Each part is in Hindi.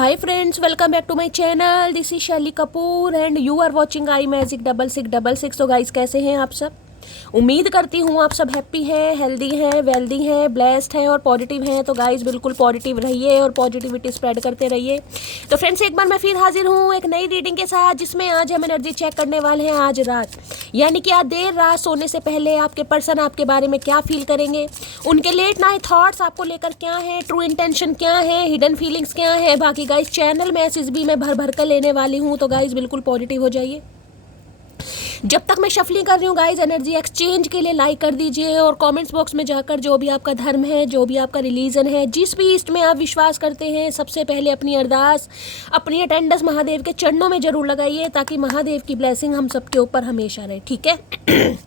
Hi friends, welcome back to my channel. This is Shelly Kapoor and you are watching I magic 6666। तो गाइस कैसे हैं आप सब? उम्मीद करती हूँ आप सब हैप्पी हैं, हेल्दी हैं, वेल्दी हैं, ब्लेस्ड हैं और पॉजिटिव हैं। तो गाइस बिल्कुल पॉजिटिव रहिए और पॉजिटिविटी स्प्रेड करते रहिए। तो फ्रेंड्स एक बार मैं फिर हाजिर हूँ एक नई रीडिंग के साथ, जिसमें आज हम एनर्जी चेक करने वाले हैं आज रात, यानी कि आज देर रात सोने से पहले आपके पर्सन आपके बारे में क्या फील करेंगे, उनके लेट नाइट थॉट्स आपको लेकर क्या है, ट्रू इंटेंशन क्या है, हिडन फीलिंग्स क्या है। बाकी गाइस चैनल मैसेज भी मैं भर भर कर लेने वाली हूँ। तो गाइस बिल्कुल पॉजिटिव हो जाइए। जब तक मैं शफलिंग कर रही हूँ गाइज, एनर्जी एक्सचेंज के लिए लाइक कर दीजिए और कमेंट्स बॉक्स में जाकर जो भी आपका धर्म है, जो भी आपका रिलीजन है, जिस भी ईस्ट में आप विश्वास करते हैं, सबसे पहले अपनी अरदास, अपनी अटेंडेंस महादेव के चरणों में जरूर लगाइए, ताकि महादेव की ब्लेसिंग हम सबके ऊपर हमेशा रहे। ठीक है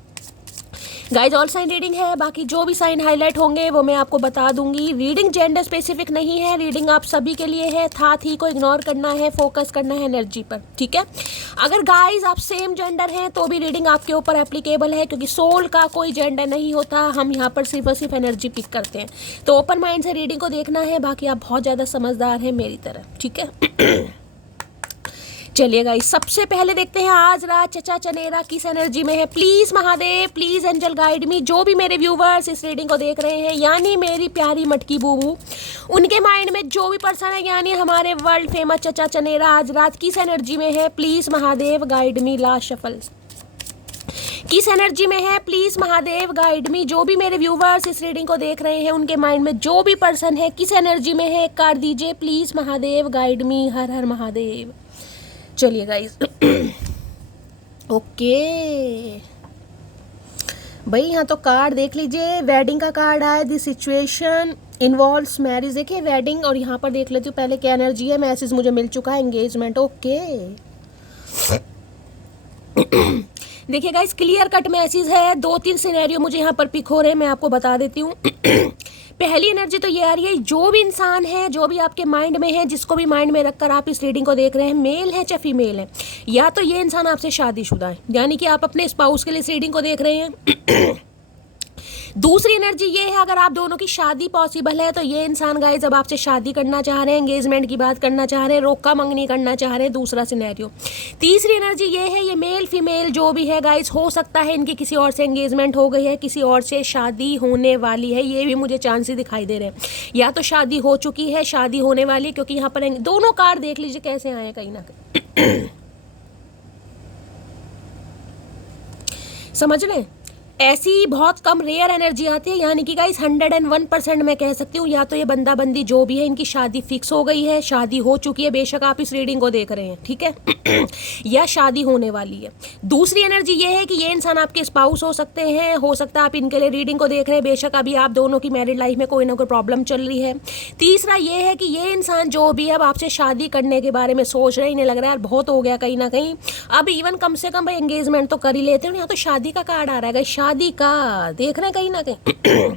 गाइज ऑल साइन रीडिंग है, बाकी जो भी साइन हाईलाइट होंगे वो मैं आपको बता दूंगी। रीडिंग जेंडर स्पेसिफिक नहीं है, रीडिंग आप सभी के लिए है। था थी को इग्नोर करना है, फोकस करना है एनर्जी पर। ठीक है, अगर गाइज आप सेम जेंडर हैं तो भी रीडिंग आपके ऊपर एप्लीकेबल है, क्योंकि सोल का कोई जेंडर नहीं होता। हम यहाँ पर सिर्फ और सिर्फ एनर्जी पिक करते हैं। तो ओपन माइंड से रीडिंग को देखना है। बाकी आप बहुत ज़्यादा समझदार हैं मेरी तरह। ठीक है चलिए गाइस, सबसे पहले देखते हैं आज रात चचा चनेरा किस एनर्जी में है। Please Mahadev, please angel guide me. जो भी मेरे व्यूवर्स इस रीडिंग को देख रहे हैं, यानी मेरी प्यारी मटकी बूबू, उनके माइंड में जो भी पर्सन है, यानी हमारे वर्ल्ड फेमस चचा चनेरा, आज रात किस एनर्जी में है। Please Mahadev guide me. Last shuffle किस एनर्जी में है, प्लीज महादेव गाइड मी। जो भी मेरे व्यूवर्स इस रीडिंग को देख रहे हैं, उनके माइंड में जो भी पर्सन है किस एनर्जी में है, कर दीजिए प्लीज महादेव गाइड मी। हर हर महादेव। चलिए गाइस ओके भाई, यहाँ तो कार्ड देख लीजिए। वेडिंग का कार्ड आया, दिस सिचुएशन इन्वॉल्व्स मैरिज। देखिए वेडिंग, और यहाँ पर देख लेती हूँ पहले क्या एनर्जी है। मैसेज मुझे मिल चुका है एंगेजमेंट। ओके देखिए गाइस, क्लियर कट मैसेज है। 2-3 सिनेरियो मुझे यहाँ पर पिक हो रहे हैं, मैं आपको बता देती हूँ। पहली एनर्जी तो ये आ रही है, जो भी इंसान है, जो भी आपके माइंड में है, जिसको भी माइंड में रखकर आप इस रीडिंग को देख रहे हैं, मेल है चाहे फीमेल है, या तो ये इंसान आपसे शादीशुदा है, यानी कि आप अपने स्पाउस के लिए इस रीडिंग को देख रहे हैं। दूसरी एनर्जी ये है, अगर आप दोनों की शादी पॉसिबल है, तो ये इंसान गाइस अब आपसे शादी करना चाह रहे हैं, एंगेजमेंट की बात करना चाह रहे हैं, रोका मंगनी करना चाह रहे हैं। दूसरा सिनेरियो। तीसरी एनर्जी ये है, ये मेल फीमेल जो भी है गाइस, हो सकता है इनकी किसी और से एंगेजमेंट हो गई है, किसी और से शादी होने वाली है। ये भी मुझे चांसेस दिखाई दे रहे हैं, या तो शादी हो चुकी है, शादी होने वाली है, क्योंकि यहाँ पर दोनों कार्ड देख लीजिए कैसे आए कहीं ना कहीं। समझ रहे हैं, ऐसी बहुत कम रेयर एनर्जी आती है, यानी कि गाइस 101% मैं कह सकती हूँ, या तो ये बंदा बंदी जो भी है, इनकी शादी फिक्स हो गई है, शादी हो चुकी है, बेशक आप इस रीडिंग को देख रहे हैं। ठीक है या शादी होने वाली है। दूसरी एनर्जी ये है कि ये इंसान आपके स्पाउस हो सकते हैं, हो सकता है आप इनके लिए रीडिंग को देख रहे हैं, बेशक अभी आप दोनों की मैरिड लाइफ में कोई ना कोई प्रॉब्लम चल रही है। तीसरा ये है कि ये इंसान जो भी अब आपसे शादी करने के बारे में सोच रहे हैं, इन्हें लग रहा है यार बहुत हो गया कहीं ना कहीं, अब इवन कम से कम भाई एंगेजमेंट तो कर ही लेते हैं। यहाँ तो शादी का कार्ड आ रहा है, शादी का देख रहे हैं कहीं ना कहीं।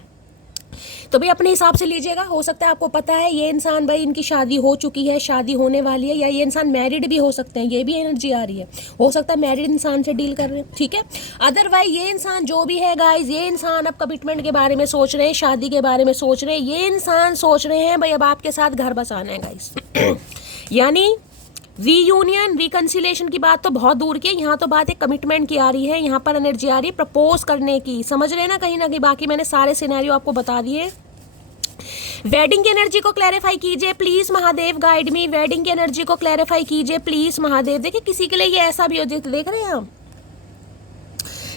तो भाई अपने हिसाब से लीजिएगा। हो सकता है आपको पता है ये इंसान भाई, इनकी शादी हो चुकी है, शादी होने वाली है, या ये इंसान मैरिड भी हो सकते हैं, ये भी एनर्जी आ रही है। हो सकता है मैरिड इंसान से डील कर रहे हैं। ठीक है, अदरवाइज ये इंसान जो भी है गाइज, ये इंसान अब कमिटमेंट के बारे में सोच रहे हैं, शादी के बारे में सोच रहे हैं। ये इंसान सोच रहे हैं भाई अब आपके साथ घर बसाना है गाइज। यानी रीयूनियन, रिकन्सिलेशन की बात तो बहुत दूर की है, यहाँ तो बात एक कमिटमेंट की आ रही है। यहाँ पर एनर्जी आ रही है प्रपोज करने की। समझ रहे हैं ना कहीं ना कहीं। बाकी मैंने सारे सिनेरियो आपको बता दिए। वेडिंग की एनर्जी को क्लैरिफाई कीजिए please Mahadev guide me. Wedding की एनर्जी को क्लैरिफाई कीजिए प्लीज महादेव। देखिए किसी के लिए ये ऐसा भी हो, देख रहे हैं आप,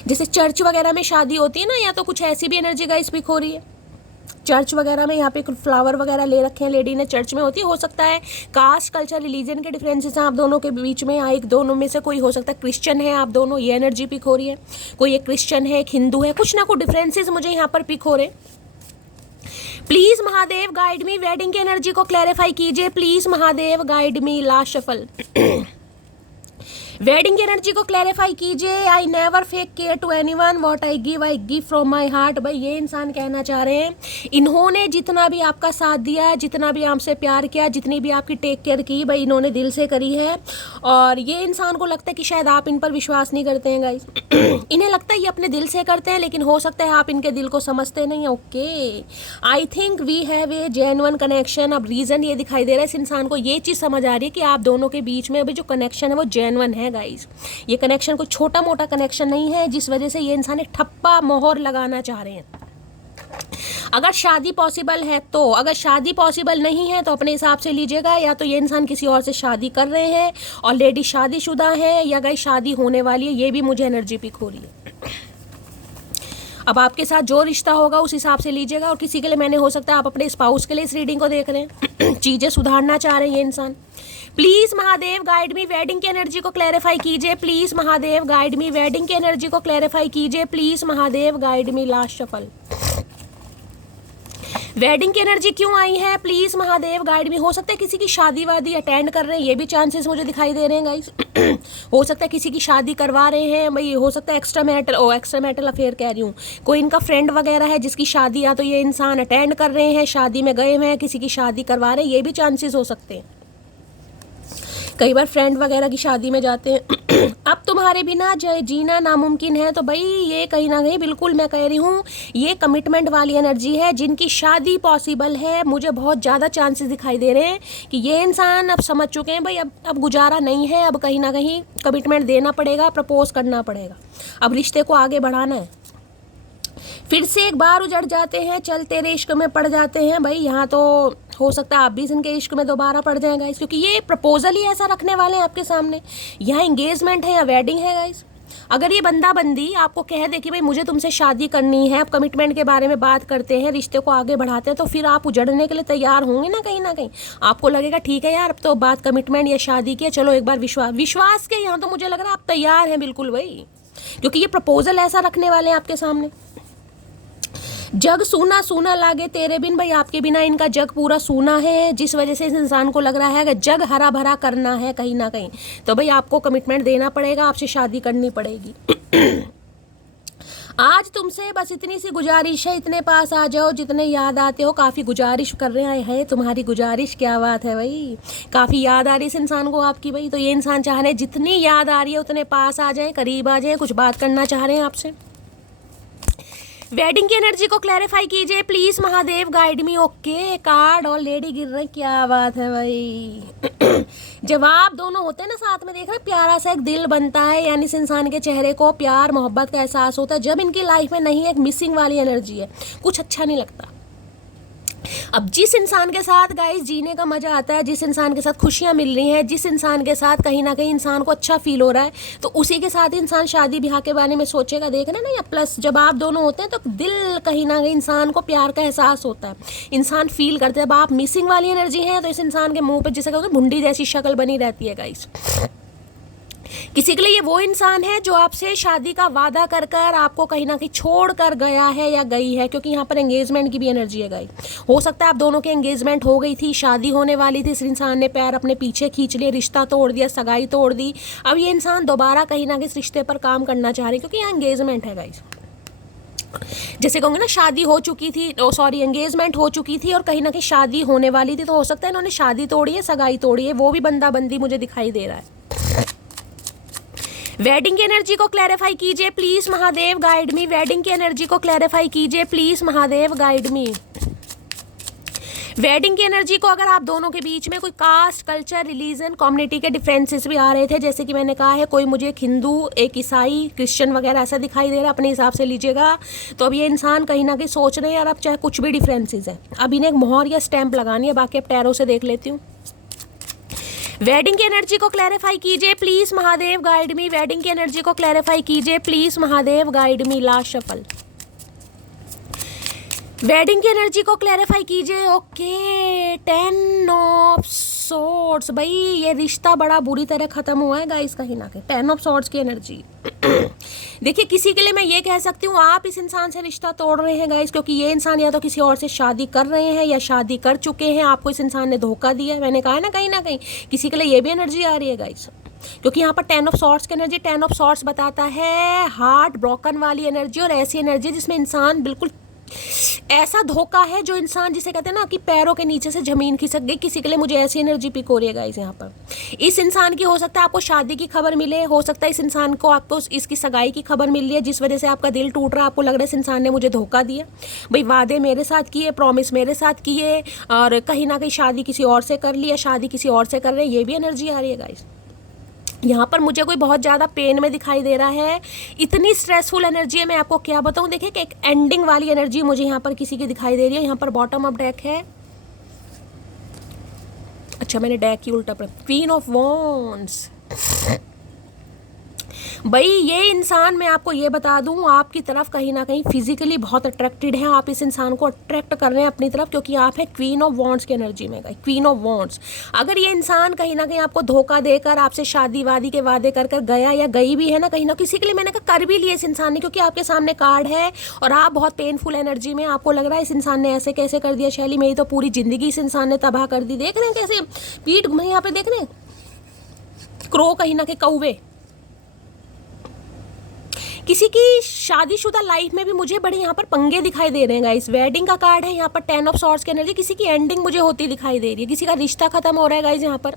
जैसे चर्च वगैरह में शादी होती है ना, या तो कुछ ऐसी भी एनर्जी का स्पीक हो रही है। चर्च वगैरह में यहाँ पे फ्लावर वगैरह ले रखे हैं, लेडी ने चर्च में होती है। हो सकता है कास्ट, कल्चर, रिलीजन के डिफरेंसेस हैं आप दोनों के बीच में, या एक दोनों में से कोई हो सकता है क्रिश्चियन है आप दोनों, ये एनर्जी पिक हो रही है। कोई एक क्रिश्चियन है, एक हिंदू है, कुछ ना कुछ डिफरेंसेस मुझे यहाँ पर पिक हो रहे हैं। Please Mahadev guide me. Wedding की एनर्जी को क्लैरिफाई कीजिए please Mahadev guide me. Last shuffle wedding की एनर्जी को क्लैरिफाई कीजिए। I never fake care to anyone, what I give from my heart. भाई ये इंसान कहना चाह रहे हैं, इन्होंने जितना भी आपका साथ दिया, जितना भी आपसे प्यार किया, जितनी भी आपकी टेक केयर की, भाई इन्होंने दिल से करी है। और ये इंसान को लगता है कि शायद आप इन पर विश्वास नहीं करते हैं गाइस। इन्हें लगता है ये अपने दिल से करते हैं, लेकिन हो सकता है आप इनके दिल को समझते नहीं। Okay, I think we have a genuine connection. अब रीज़न ये दिखाई दे रहा है, इस इंसान को ये चीज़ समझ आ रही है कि आप दोनों के बीच में अभी जो कनेक्शन है वो जेन्युइन है गाइस। ये कनेक्शन कोई छोटा मोटा कनेक्शन नहीं है जिस वजह से ये इंसान एक ठप्पा मोहर लगाना चाह रहे हैं। अगर शादी पॉसिबल है तो, अगर शादी पॉसिबल नहीं है तो अपने हिसाब से लीजिएगा। या तो ये इंसान किसी और से शादी कर रहे हैं, ऑलरेडी शादीशुदा है, या गाइस शादी होने वाली है। ये भी मुझे एनर्जी पिक हो रही है। अब आपके साथ जो रिश्ता होगा उस हिसाब से लीजिएगा। और किसी के लिए मैंने, हो सकता है आप अपने स्पाउस के लिए इस रीडिंग को देख रहे हैं। चीज़ें सुधारना चाह रहे हैं ये इंसान। Please Mahadev guide me, wedding की एनर्जी को क्लैरिफाई कीजिए। Please Mahadev guide me, wedding की एनर्जी को क्लैरिफाई कीजिए। Please Mahadev guide me. Last shuffle, wedding की एनर्जी क्यों आई है? प्लीज़ महादेव गाइड मी। हो सकता है किसी की शादी वादी अटेंड कर रहे हैं, ये भी चांसेस मुझे दिखाई दे रहे हैं गाइस। हो सकता है किसी की शादी करवा रहे हैं भाई। हो सकता है एक्स्ट्रा मैरिटल अफेयर कह रही हूँ, कोई इनका फ्रेंड वगैरह है जिसकी शादी, या तो ये इंसान अटेंड कर रहे हैं, शादी में गए हुए हैं, किसी की शादी करवा रहे हैं, ये भी चांसेस हो सकते हैं। कई बार फ्रेंड वगैरह की शादी में जाते हैं। अब तुम्हारे बिना जीना नामुमकिन है। तो भाई ये कहीं ना कहीं, बिल्कुल मैं कह रही हूँ, ये कमिटमेंट वाली एनर्जी है। जिनकी शादी पॉसिबल है, मुझे बहुत ज़्यादा चांसेस दिखाई दे रहे हैं कि ये इंसान अब समझ चुके हैं भाई अब गुजारा नहीं है, अब कहीं ना कहीं कमिटमेंट देना पड़ेगा, प्रपोज करना पड़ेगा, अब रिश्ते को आगे बढ़ाना है। फिर से एक बार उजड़ जाते हैं, चल तेरे इश्क में पड़ जाते हैं। भाई यहाँ तो हो सकता है आप भी इनके इश्क में दोबारा पड़ जाएं गाइस, क्योंकि ये प्रपोजल ही ऐसा रखने वाले हैं आपके सामने। यहाँ एंगेजमेंट है या वेडिंग है गाइस। अगर ये बंदा बंदी आपको कह दे कि भाई मुझे तुमसे शादी करनी है, अब कमिटमेंट के बारे में बात करते हैं, रिश्ते को आगे बढ़ाते हैं, तो फिर आप उजड़ने के लिए तैयार होंगे ना कहीं। आपको लगेगा ठीक है यार, अब तो बात कमिटमेंट या शादी की है, चलो एक बार विश्वास के यहाँ तो मुझे लग रहा है आप तैयार हैं बिल्कुल भाई, क्योंकि ये प्रपोजल ऐसा रखने वाले हैं आपके सामने। जग सूना सूना लागे तेरे बिन, भाई आपके बिना इनका जग पूरा सूना है, जिस वजह से इस इंसान को लग रहा है कि जग हरा भरा करना है कहीं ना कहीं। तो भाई आपको कमिटमेंट देना पड़ेगा, आपसे शादी करनी पड़ेगी। आज तुमसे बस इतनी सी गुजारिश है, इतने पास आ जाओ जितने याद आते हो। काफ़ी गुजारिश कर रहे हैं तुम्हारी गुजारिश, क्या बात है भाई, काफ़ी याद आ रही है इस इंसान को आपकी भाई। तो ये इंसान चाह रहे हैं जितनी याद आ रही है उतने पास आ जाएं, करीब आ जाएं, कुछ बात करना चाह रहे हैं आपसे। वेडिंग की एनर्जी को क्लैरिफाई कीजिए please Mahadev guide me. Okay, card और लेडी गिर रहे, क्या बात है भाई। जब आप दोनों होते हैं ना साथ में, देख रहे प्यारा सा एक दिल बनता है, यानी इस इंसान के चेहरे को प्यार मोहब्बत का एहसास होता है। जब इनकी लाइफ में नहीं है, एक मिसिंग वाली एनर्जी है, कुछ अच्छा नहीं लगता। अब जिस इंसान के साथ गाइस जीने का मजा आता है, जिस इंसान के साथ खुशियां मिल रही हैं, जिस इंसान के साथ कहीं ना कहीं इंसान को अच्छा फील हो रहा है, तो उसी के साथ इंसान शादी ब्याह के बारे में सोचेगा। देख रहे ना, या प्लस जब आप दोनों होते हैं तो दिल कहीं ना कहीं इंसान को प्यार का एहसास होता है, इंसान फील करते हैं। अब आप मिसिंग वाली एनर्जी है, तो इस इंसान के मुंह पर जिसे कहते हैं भुंडी जैसी शक्ल बनी रहती है गाइस। किसी के लिए ये वो इंसान है जो आपसे शादी का वादा कर कर आपको कहीं ना कहीं छोड़ कर गया है या गई है, क्योंकि यहाँ पर एंगेजमेंट की भी एनर्जी है गाइस। हो सकता है आप दोनों की एंगेजमेंट हो गई थी, शादी होने वाली थी, इस इंसान ने पैर अपने पीछे खींच लिए, रिश्ता तोड़ दिया, सगाई तोड़ दी। अब ये इंसान दोबारा कहीं ना कहीं इस रिश्ते पर काम करना चाह रहे हैं, क्योंकि यहाँ एंगेजमेंट है गाइस। जैसे कहूँगे ना, शादी हो चुकी थी, एंगेजमेंट हो चुकी थी और कहीं ना कहीं शादी होने वाली थी, तो हो सकता है इन्होंने शादी तोड़ी है, सगाई तोड़ी है, वो भी बंदा बंदी मुझे दिखाई दे रहा है। वेडिंग की एनर्जी को क्लैरिफाई कीजिए please Mahadev guide me. Wedding की एनर्जी को क्लैरिफाई कीजिए please Mahadev guide me. Wedding की एनर्जी को, अगर आप दोनों के बीच में कोई कास्ट, कल्चर, रिलीजन, कम्युनिटी के डिफरेंसेस भी आ रहे थे, जैसे कि मैंने कहा है कोई मुझे एक हिंदू, एक ईसाई, क्रिश्चियन वगैरह ऐसा दिखाई दे रहा है, अपने हिसाब से लीजिएगा। तो अब ये इंसान कहीं ना कहीं सोच रहे हैं यार, अब चाहे कुछ भी डिफरेंसेस है, अब इन्हें एक मोहर या स्टैंप लगानी है। बाकी अब टैरो से देख लेती हूँ। वेडिंग की एनर्जी को क्लैरिफाई कीजिए please Mahadev guide me. Wedding की एनर्जी को क्लैरिफाई कीजिए please Mahadev guide me. Last shuffle, wedding की एनर्जी को क्लैरिफाई कीजिए। ओके, 10 ऑफ सॉर्ड्स, भाई ये रिश्ता बड़ा बुरी तरह खत्म हुआ है गाइस कहीं ना कहीं। 10 ऑफ सॉर्ड्स की एनर्जी। देखिए, किसी के लिए मैं ये कह सकती हूँ आप इस इंसान से रिश्ता तोड़ रहे हैं गाइस, क्योंकि ये इंसान या तो किसी और से शादी कर रहे हैं या शादी कर चुके हैं, आपको इस इंसान ने धोखा दिया है। मैंने कहा है ना, कहीं किसी के लिए ये भी एनर्जी आ रही है गाइस। क्योंकि यहाँ पर 10 ऑफ सॉर्ड्स की एनर्जी, 10 ऑफ सॉर्ड्स बताता है हार्ट ब्रोकन वाली एनर्जी, और ऐसी एनर्जी जिसमें इंसान बिल्कुल ऐसा धोखा है जो इंसान जिसे कहते हैं ना कि पैरों के नीचे से जमीन खिसक गई, किसी के लिए मुझे ऐसी एनर्जी पिक हो रही है गाइस। यहाँ पर इस इंसान की हो सकता है आपको शादी की खबर मिले, हो सकता है इस इंसान को आपको इसकी सगाई की खबर मिल रही है, जिस वजह से आपका दिल टूट रहा है, आपको लग रहा है इस इंसान ने मुझे धोखा दिया। भाई वादे मेरे साथ किए, प्रॉमिस मेरे साथ किए, और कहीं ना कहीं शादी किसी और से कर ली, या शादी किसी और से कर रहे हैं, ये भी एनर्जी आ रही है गाइस। यहाँ पर मुझे कोई बहुत ज़्यादा पेन में दिखाई दे रहा है, इतनी स्ट्रेसफुल एनर्जी है, मैं आपको क्या बताऊँ। देखिए कि एक एंडिंग वाली एनर्जी मुझे यहाँ पर किसी की दिखाई दे रही है। यहाँ पर बॉटम ऑफ डेक है, अच्छा मैंने डेक की उल्टा पढ़ा, क्वीन ऑफ वॉन्ड्स। भाई ये इंसान, मैं आपको ये बता दूं, आपकी तरफ कहीं ना कहीं फिजिकली बहुत अट्रैक्टेड है, आप इस इंसान को अट्रैक्ट कर रहे हैं अपनी तरफ, क्योंकि आप है क्वीन ऑफ वॉन्ड्स की एनर्जी में गए, क्वीन ऑफ वॉन्ड्स। अगर ये इंसान कहीं ना कहीं आपको धोखा देकर आपसे शादी वादी के वादे कर कर गया या गई भी है ना, कहीं ना किसी के लिए मैंने कहा कर भी लिया इस इंसान ने, क्योंकि आपके सामने कार्ड है और आप बहुत पेनफुल एनर्जी में, आपको लग रहा है इस इंसान ने ऐसे कैसे कर दिया शैली, मेरी तो पूरी जिंदगी इस इंसान ने तबाह कर दी। देख रहे हैं कैसे पीठ में यहाँ पे, देख रहे हैं क्रो, कहीं ना कहीं कौवे। किसी की शादीशुदा लाइफ में भी मुझे बड़े यहाँ पर पंगे दिखाई दे रहे हैं गाइस। वेडिंग का कार्ड है यहाँ पर, 10 ऑफ सॉर्ड्स की एनर्जी, किसी की एंडिंग मुझे होती दिखाई दे रही है, किसी का रिश्ता खत्म हो रहा है गाइस। यहाँ पर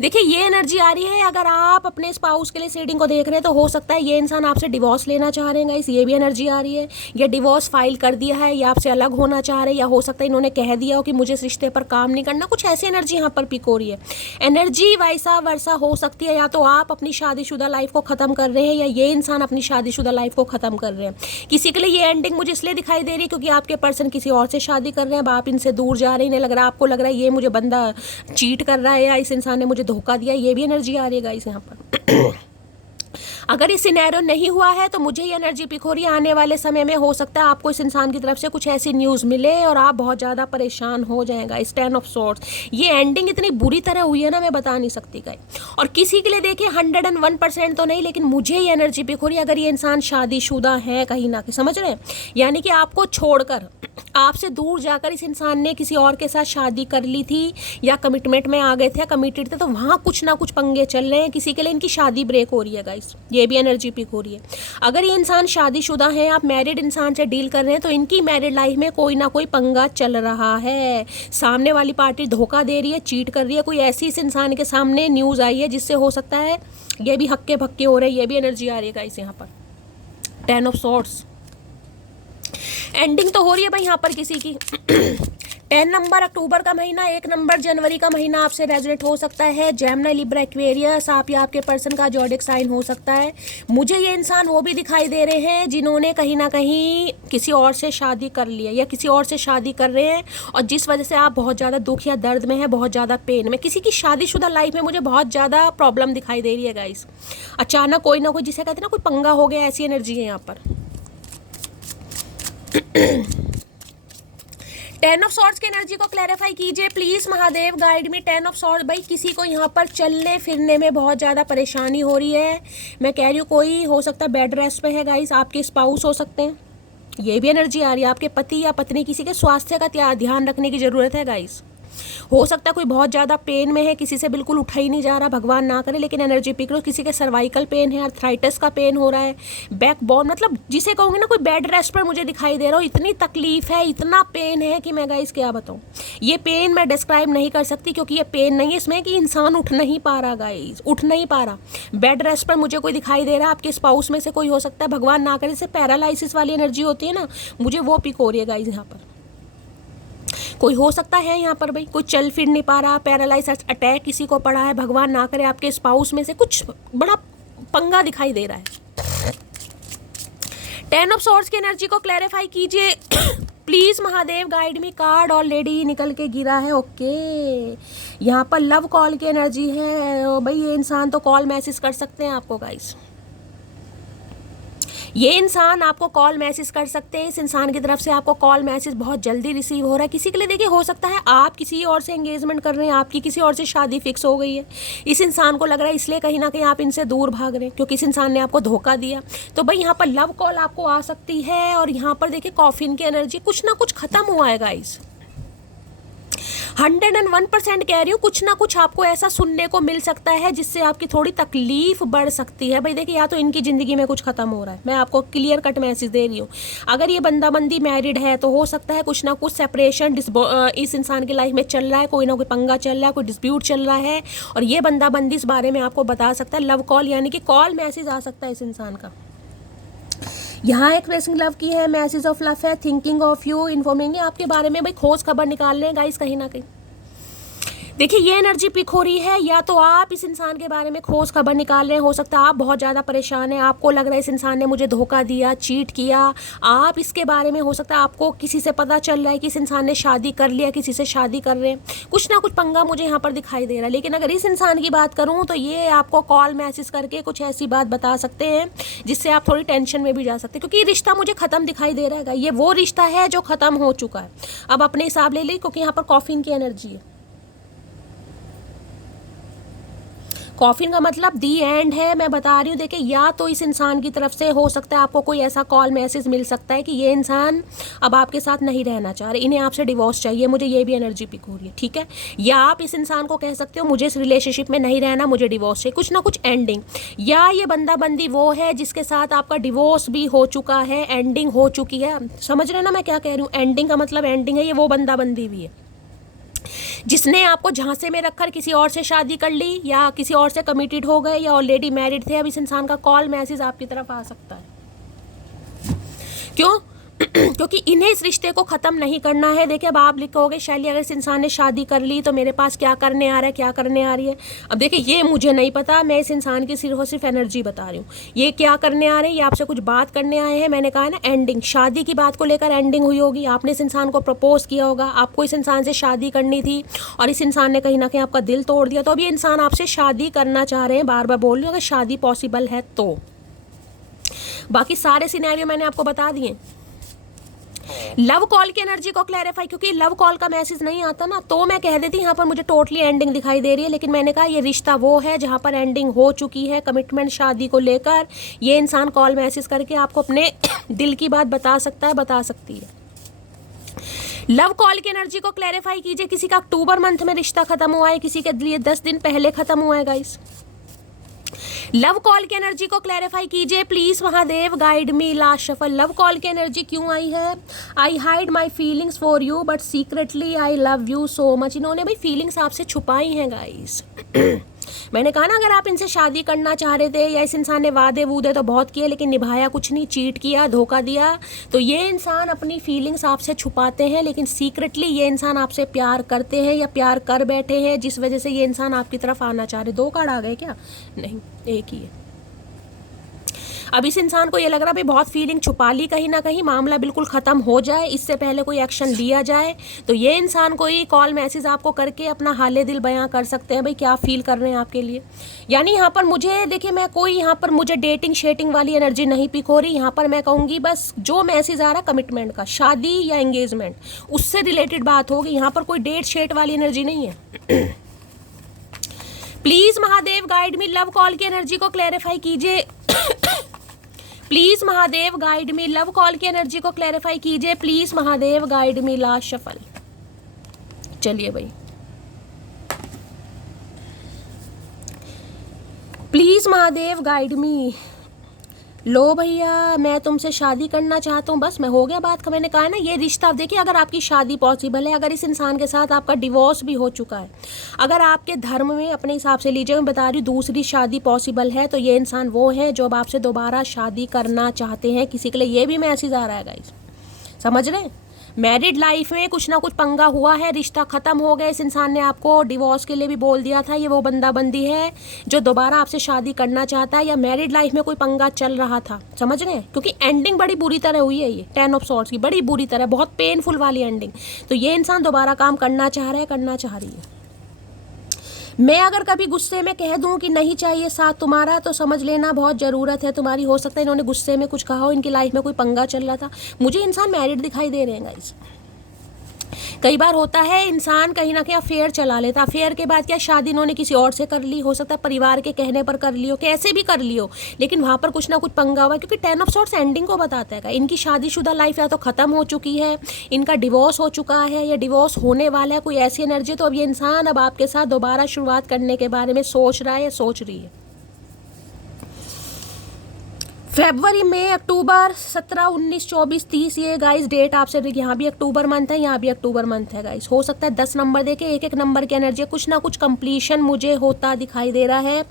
देखिए ये एनर्जी आ रही है, अगर आप अपने स्पाउस के लिए रीडिंग को देख रहे हैं तो हो सकता है ये इंसान आपसे डिवोर्स लेना चाह रहे हैं गाइस, ये भी एनर्जी आ रही है, या डिवोर्स फाइल कर दिया है, या आपसे अलग होना चाह रहे हैं, या हो सकता है इन्होंने कह दिया हो कि मुझे इस रिश्ते पर काम नहीं करना, कुछ ऐसी एनर्जी यहाँ पर पिक हो रही है। एनर्जी वैसा वर्षा हो सकती है, या तो आप अपनी शादीशुदा लाइफ को ख़त्म कर रहे हैं, या ये इंसान अपनी शादीशुदा लाइफ को ख़त्म कर रहे हैं। किसी के लिए ये एंडिंग मुझे इसलिए दिखाई दे रही है क्योंकि आपके पर्सन किसी और से शादी कर रहे हैं, अब आप इनसे दूर जा रहे हैं, इन्हें लग रहा है, आपको लग रहा है ये मुझे बंदा चीट कर रहा है, या इस इंसान ने मुझे धोखा दिया, ये भी एनर्जी आ रही है गाइस यहाँ पर। अगर ये सिनेरियो नहीं हुआ है तो मुझे ये एनर्जी पिक हो रही है, आने वाले समय में हो सकता है आपको इस इंसान की तरफ से कुछ ऐसी न्यूज़ मिले और आप बहुत ज़्यादा परेशान हो जाएगा। इस 10 ऑफ सॉर्ड्स, ये एंडिंग इतनी बुरी तरह हुई है ना, मैं बता नहीं सकती गाइस। और किसी के लिए देखिए 101% तो नहीं, लेकिन मुझे ये एनर्जी पिक हो रही है, अगर ये इंसान शादीशुदा है कहीं ना कहीं, समझ रहे हैं, यानी कि आपको छोड़कर, आपसे दूर जाकर इस इंसान ने किसी और के साथ शादी कर ली थी, या कमिटमेंट में आ गए थे, कमिटेड थे, तो वहाँ कुछ ना कुछ पंगे चल रहे हैं, किसी के लिए इनकी शादी ब्रेक हो रही है गाइस, ये भी एनर्जी पिक हो रही है। अगर ये इंसान शादीशुदा है, आप मैरिड इंसान से डील कर रहे हैं, तो इनकी मैरिड लाइफ में कोई ना कोई पंगा चल रहा है, सामने वाली पार्टी धोखा दे रही है, चीट कर रही है, कोई ऐसी इस इंसान के सामने न्यूज़ आई है जिससे हो सकता है ये भी हक्के भक्के हो रहे हैं, ये भी एनर्जी आ रही है गाइस यहाँ पर। 10 ऑफ सॉर्ड्स, एंडिंग तो हो रही है भाई यहाँ पर किसी की। 10 नंबर अक्टूबर का महीना, 1 नंबर जनवरी का महीना आपसे रेजोनेट हो सकता है। जेमिनी, लिब्रा, एक्वेरियस, आप या आपके पर्सन का ज़ोडिएक साइन हो सकता है। मुझे ये इंसान वो भी दिखाई दे रहे हैं जिन्होंने कहीं ना कहीं किसी और से शादी कर लिया, या किसी और से शादी कर रहे हैं, और जिस वजह से आप बहुत ज़्यादा दुख या दर्द में है, बहुत ज़्यादा पेन में। किसी की शादीशुदा लाइफ में मुझे बहुत ज़्यादा प्रॉब्लम दिखाई दे रही है गाइस। अचानक कोई ना कोई, जिसे कहते हैं ना कोई पंगा हो गया, ऐसी एनर्जी है यहाँ पर। 10 ऑफ सॉर्ड्स की एनर्जी को क्लैरिफाई कीजिए प्लीज महादेव, गाइड में। 10 ऑफ सॉर्ड्स, भाई किसी को यहाँ पर चलने फिरने में बहुत ज़्यादा परेशानी हो रही है, मैं कह रही हूँ कोई हो सकता है बेड रेस्ट पे है गाइस, आपके स्पाउस हो सकते हैं, ये भी एनर्जी आ रही है। आपके पति या पत्नी, किसी के स्वास्थ्य का ध्यान रखने की ज़रूरत है गाइस। हो सकता है कोई बहुत ज़्यादा पेन में है, किसी से बिल्कुल उठा ही नहीं जा रहा, भगवान ना करे, लेकिन एनर्जी पिक लो, किसी के सर्वाइकल पेन है, आर्थराइटिस का पेन हो रहा है, बैक बोन, मतलब जिसे कहूँगी ना कोई बेड रेस्ट पर मुझे दिखाई दे रहा हो, इतनी तकलीफ है, इतना पेन है कि मैं गाइस क्या बताऊँ। ये पेन मैं डिस्क्राइब नहीं कर सकती, क्योंकि ये पेन नहीं है इसमें कि इंसान उठ नहीं पा रहा गाइस, उठ नहीं पा रहा। बेड रेस्ट पर मुझे कोई दिखाई दे रहा है, आपके स्पाउस में से कोई हो सकता है, भगवान ना करे, से पैरालाइसिस वाली एनर्जी होती है ना, मुझे वो पिक हो रही है गाइस। यहाँ पर कोई हो सकता है यहाँ पर भाई कोई चल फिर नहीं पा रहा, पैरालाइज अटैक किसी को पड़ा है, भगवान ना करे आपके स्पाउस में से कुछ बड़ा पंगा दिखाई दे रहा है। 10 ऑफ सॉर्ड्स की एनर्जी को क्लैरिफाई कीजिए please Mahadev, guide me. Card already निकल के गिरा है, ओके। यहाँ पर लव कॉल की एनर्जी है भाई, ये इंसान तो कॉल मैसेज कर सकते हैं आपको गाइस, ये इंसान आपको कॉल मैसेज कर सकते हैं, इस इंसान की तरफ से आपको कॉल मैसेज बहुत जल्दी रिसीव हो रहा है। किसी के लिए देखिए हो सकता है आप किसी और से एंगेजमेंट कर रहे हैं, आपकी किसी और से शादी फिक्स हो गई है, इस इंसान को लग रहा है इसलिए कहीं ना कहीं आप इनसे दूर भाग रहे हैं क्योंकि इस इंसान ने आपको धोखा दिया। तो भाई यहाँ पर लव कॉल आपको आ सकती है, और यहाँ पर देखिए कॉफिन की एनर्जी, कुछ ना कुछ खत्म हुआ है गाइस। 101% कह रही हूँ, कुछ ना कुछ आपको ऐसा सुनने को मिल सकता है जिससे आपकी थोड़ी तकलीफ बढ़ सकती है। भाई देखिए, या तो इनकी ज़िंदगी में कुछ ख़त्म हो रहा है, मैं आपको क्लियर कट मैसेज दे रही हूँ। अगर ये बंदा बंदी मैरिड है तो हो सकता है कुछ ना कुछ सेपरेशन इस इंसान की लाइफ में चल रहा है, कोई ना कोई पंगा चल रहा है, कोई डिस्प्यूट चल रहा है, और ये बंदा बंदी इस बारे में आपको बता सकता है। लव कॉल यानी कि कॉल मैसेज आ सकता है इस इंसान का। यहाँ एक्सप्रेसिंग लव की है, मैसेज ऑफ लव है, थिंकिंग ऑफ यू, इन्फॉर्मिंग आपके बारे में। भाई खोज खबर निकाल रहे हैं गाइस कहीं ना कहीं। देखिए ये एनर्जी पिक हो रही है, या तो आप इस इंसान के बारे में खोज खबर निकाल रहे हैं, हो सकता है आप बहुत ज़्यादा परेशान हैं, आपको लग रहा है इस इंसान ने मुझे धोखा दिया, चीट किया। आप इसके बारे में, हो सकता है आपको किसी से पता चल रहा है कि इस इंसान ने शादी कर लिया, किसी से शादी कर रहे हैं, कुछ ना कुछ पंगा मुझे यहाँ पर दिखाई दे रहा है। लेकिन अगर इस इंसान की बात करूँ तो ये आपको कॉल मैसेज करके कुछ ऐसी बात बता सकते हैं जिससे आप थोड़ी टेंशन में भी जा सकते हैं, क्योंकि ये रिश्ता मुझे ख़त्म दिखाई दे रहा है। ये वो रिश्ता है जो ख़त्म हो चुका है। अब अपने हिसाब ले ली, क्योंकि यहाँ पर कॉफिन की एनर्जी है। कॉफिन का मतलब दी एंड है, मैं बता रही हूँ। देखिए या तो इस इंसान की तरफ से हो सकता है आपको कोई ऐसा कॉल मैसेज मिल सकता है कि ये इंसान अब आपके साथ नहीं रहना चाह रहे, इन्हें आपसे डिवोर्स चाहिए, मुझे ये भी एनर्जी पिक हो रही है, ठीक है। या आप इस इंसान को कह सकते हो मुझे इस रिलेशनशिप में नहीं रहना, मुझे डिवोर्स चाहिए, कुछ ना कुछ एंडिंग। या ये बंदा बंदी वो है जिसके साथ आपका डिवोर्स भी हो चुका है, एंडिंग हो चुकी है। समझ रहे ना मैं क्या कह रही हूँ? एंडिंग का मतलब एंडिंग है, ये वो बंदा बंदी भी है जिसने आपको झांसे में रखकर किसी और से शादी कर ली, या किसी और से कमिटेड हो गए, या ऑलरेडी मैरिड थे। अब इस इंसान का कॉल मैसेज आपकी तरफ आ सकता है। क्यों? क्योंकि इन्हें इस रिश्ते को ख़त्म नहीं करना है। देखिए अब आप लिखोगे शैली अगर इस इंसान ने शादी कर ली तो मेरे पास क्या करने आ रहा है, क्या करने आ रही है। अब देखिए ये मुझे नहीं पता, मैं इस इंसान की सिर्फ और सिर्फ एनर्जी बता रही हूँ। ये क्या करने आ रहे हैं, ये आपसे कुछ बात करने आए हैं। मैंने कहा ना एंडिंग, शादी की बात को लेकर एंडिंग हुई होगी। आपने इस इंसान को प्रपोज किया होगा, आपको इस इंसान से शादी करनी थी और इस इंसान ने कहीं ना कहीं आपका दिल तोड़ दिया। तो अब ये इंसान आपसे शादी करना चाह रहे हैं। बार बार बोल रही हूँ अगर शादी पॉसिबल है तो। बाकी सारे सिनेरियो मैंने आपको बता दिए। लव कॉल की एनर्जी को क्लैरिफाई, क्योंकि लव कॉल का मैसेज नहीं आता ना, तो मैं कह देती यहाँ पर मुझे टोटली एंडिंग दिखाई दे रही है। लेकिन मैंने कहा ये रिश्ता वो है जहाँ पर एंडिंग हो चुकी है, कमिटमेंट शादी को लेकर। ये इंसान कॉल मैसेज करके आपको अपने दिल की बात बता सकता है, बता सकती है। लव कॉल की एनर्जी को क्लैरिफाई कीजिए। किसी का अक्टूबर मंथ में रिश्ता खत्म हुआ है, किसी के लिए 10 दिन पहले खत्म हुआ है गाइस। लव कॉल की एनर्जी को क्लैरिफाई कीजिए please Mahadev, guide me last shuffle. Love call की एनर्जी क्यों आई है? आई hide my feelings for you but secretly I love you so much. इन्होंने भाई फीलिंग्स आपसे छुपाई हैं गाइस। मैंने कहा ना अगर आप इनसे शादी करना चाह रहे थे, या इस इंसान ने वादे वूदे तो बहुत किए लेकिन निभाया कुछ नहीं, चीट किया, धोखा दिया, तो ये इंसान अपनी फीलिंग्स आपसे छुपाते हैं। लेकिन सीक्रेटली ये इंसान आपसे प्यार करते हैं या प्यार कर बैठे हैं, जिस वजह से ये इंसान आपकी तरफ आना चाह रहे। 2 कार्ड आ गए क्या? नहीं, एक ही है। अब इस इंसान को ये लग रहा है भाई बहुत फीलिंग छुपा ली, कहीं ना कहीं मामला बिल्कुल ख़त्म हो जाए, इससे पहले कोई एक्शन लिया जाए। तो ये इंसान कोई कॉल मैसेज आपको करके अपना हाले दिल बयां कर सकते हैं भाई क्या फील कर रहे हैं आपके लिए। यानी यहाँ पर मुझे देखिए, मैं कोई यहाँ पर मुझे डेटिंग शेटिंग वाली एनर्जी नहीं पिक हो रही। यहाँ पर मैं कहूँगी बस जो मैसेज आ रहा कमिटमेंट का, शादी या एंगेजमेंट, उससे रिलेटेड बात होगी। यहाँ पर कोई डेट शेट वाली एनर्जी नहीं है। Please Mahadev guide me, love call की एनर्जी को क्लैरिफाई कीजिए। Please Mahadev guide me, love call की एनर्जी को क्लैरिफाई कीजिए। Please Mahadev guide me last shuffle. चलिए भाई, प्लीज महादेव गाइड मी। लो भैया मैं तुमसे शादी करना चाहता हूँ, बस मैं हो गया बात का। मैंने कहा ना ये रिश्ता, अब देखिए अगर आपकी शादी पॉसिबल है, अगर इस इंसान के साथ आपका डिवोर्स भी हो चुका है, अगर आपके धर्म में अपने हिसाब से लीजिए, मैं बता रही हूँ दूसरी शादी पॉसिबल है, तो ये इंसान वो है जो अब आपसे दोबारा शादी करना चाहते हैं। किसी के लिए ये भी मैसेज आ रहा है गाइस, समझ रहे हैं? मैरिड लाइफ में कुछ ना कुछ पंगा हुआ है, रिश्ता ख़त्म हो गया, इस इंसान ने आपको डिवोर्स के लिए भी बोल दिया था। ये वो बंदा बंदी है जो दोबारा आपसे शादी करना चाहता है, या मैरिड लाइफ में कोई पंगा चल रहा था, समझ रहे हैं? क्योंकि एंडिंग बड़ी बुरी तरह हुई है, ये 10 ऑफ सॉर्ड्स की बड़ी बुरी तरह, बहुत पेनफुल वाली एंडिंग। तो ये इंसान दोबारा काम करना चाह रहा है, करना चाह रही है। मैं अगर कभी गुस्से में कह दूं कि नहीं चाहिए साथ तुम्हारा, तो समझ लेना बहुत ज़रूरत है तुम्हारी। हो सकता है इन्होंने गुस्से में कुछ कहा हो, इनकी लाइफ में कोई पंगा चल रहा था। मुझे इंसान मैरिड दिखाई दे रहे हैं गाइस। कई बार होता है इंसान कहीं ना कहीं अफेयर चला लेता, अफेयर के बाद क्या शादी इन्होंने किसी और से कर ली, हो सकता है परिवार के कहने पर कर ली हो, कैसे भी कर ली हो, लेकिन वहाँ पर कुछ ना कुछ पंगा हुआ, क्योंकि 10 ऑफ सॉर्ड्स एंडिंग को बताता है। इनकी शादीशुदा लाइफ या तो ख़त्म हो चुकी है, इनका डिवोर्स हो चुका है या डिवोर्स होने वाला है, कोई ऐसी एनर्जी। तो अब ये इंसान अब आपके साथ दोबारा शुरुआत करने के बारे में सोच रहा है या सोच रही है। फरवरी में अक्टूबर 17, 19, 24, 30 ये गाइस डेट आपसे, यहाँ भी अक्टूबर मंथ है, यहाँ भी अक्टूबर मंथ है गाइस। हो सकता है 10 नंबर देके एक एक नंबर की एनर्जी, कुछ ना कुछ कंप्लीशन मुझे होता दिखाई दे रहा है।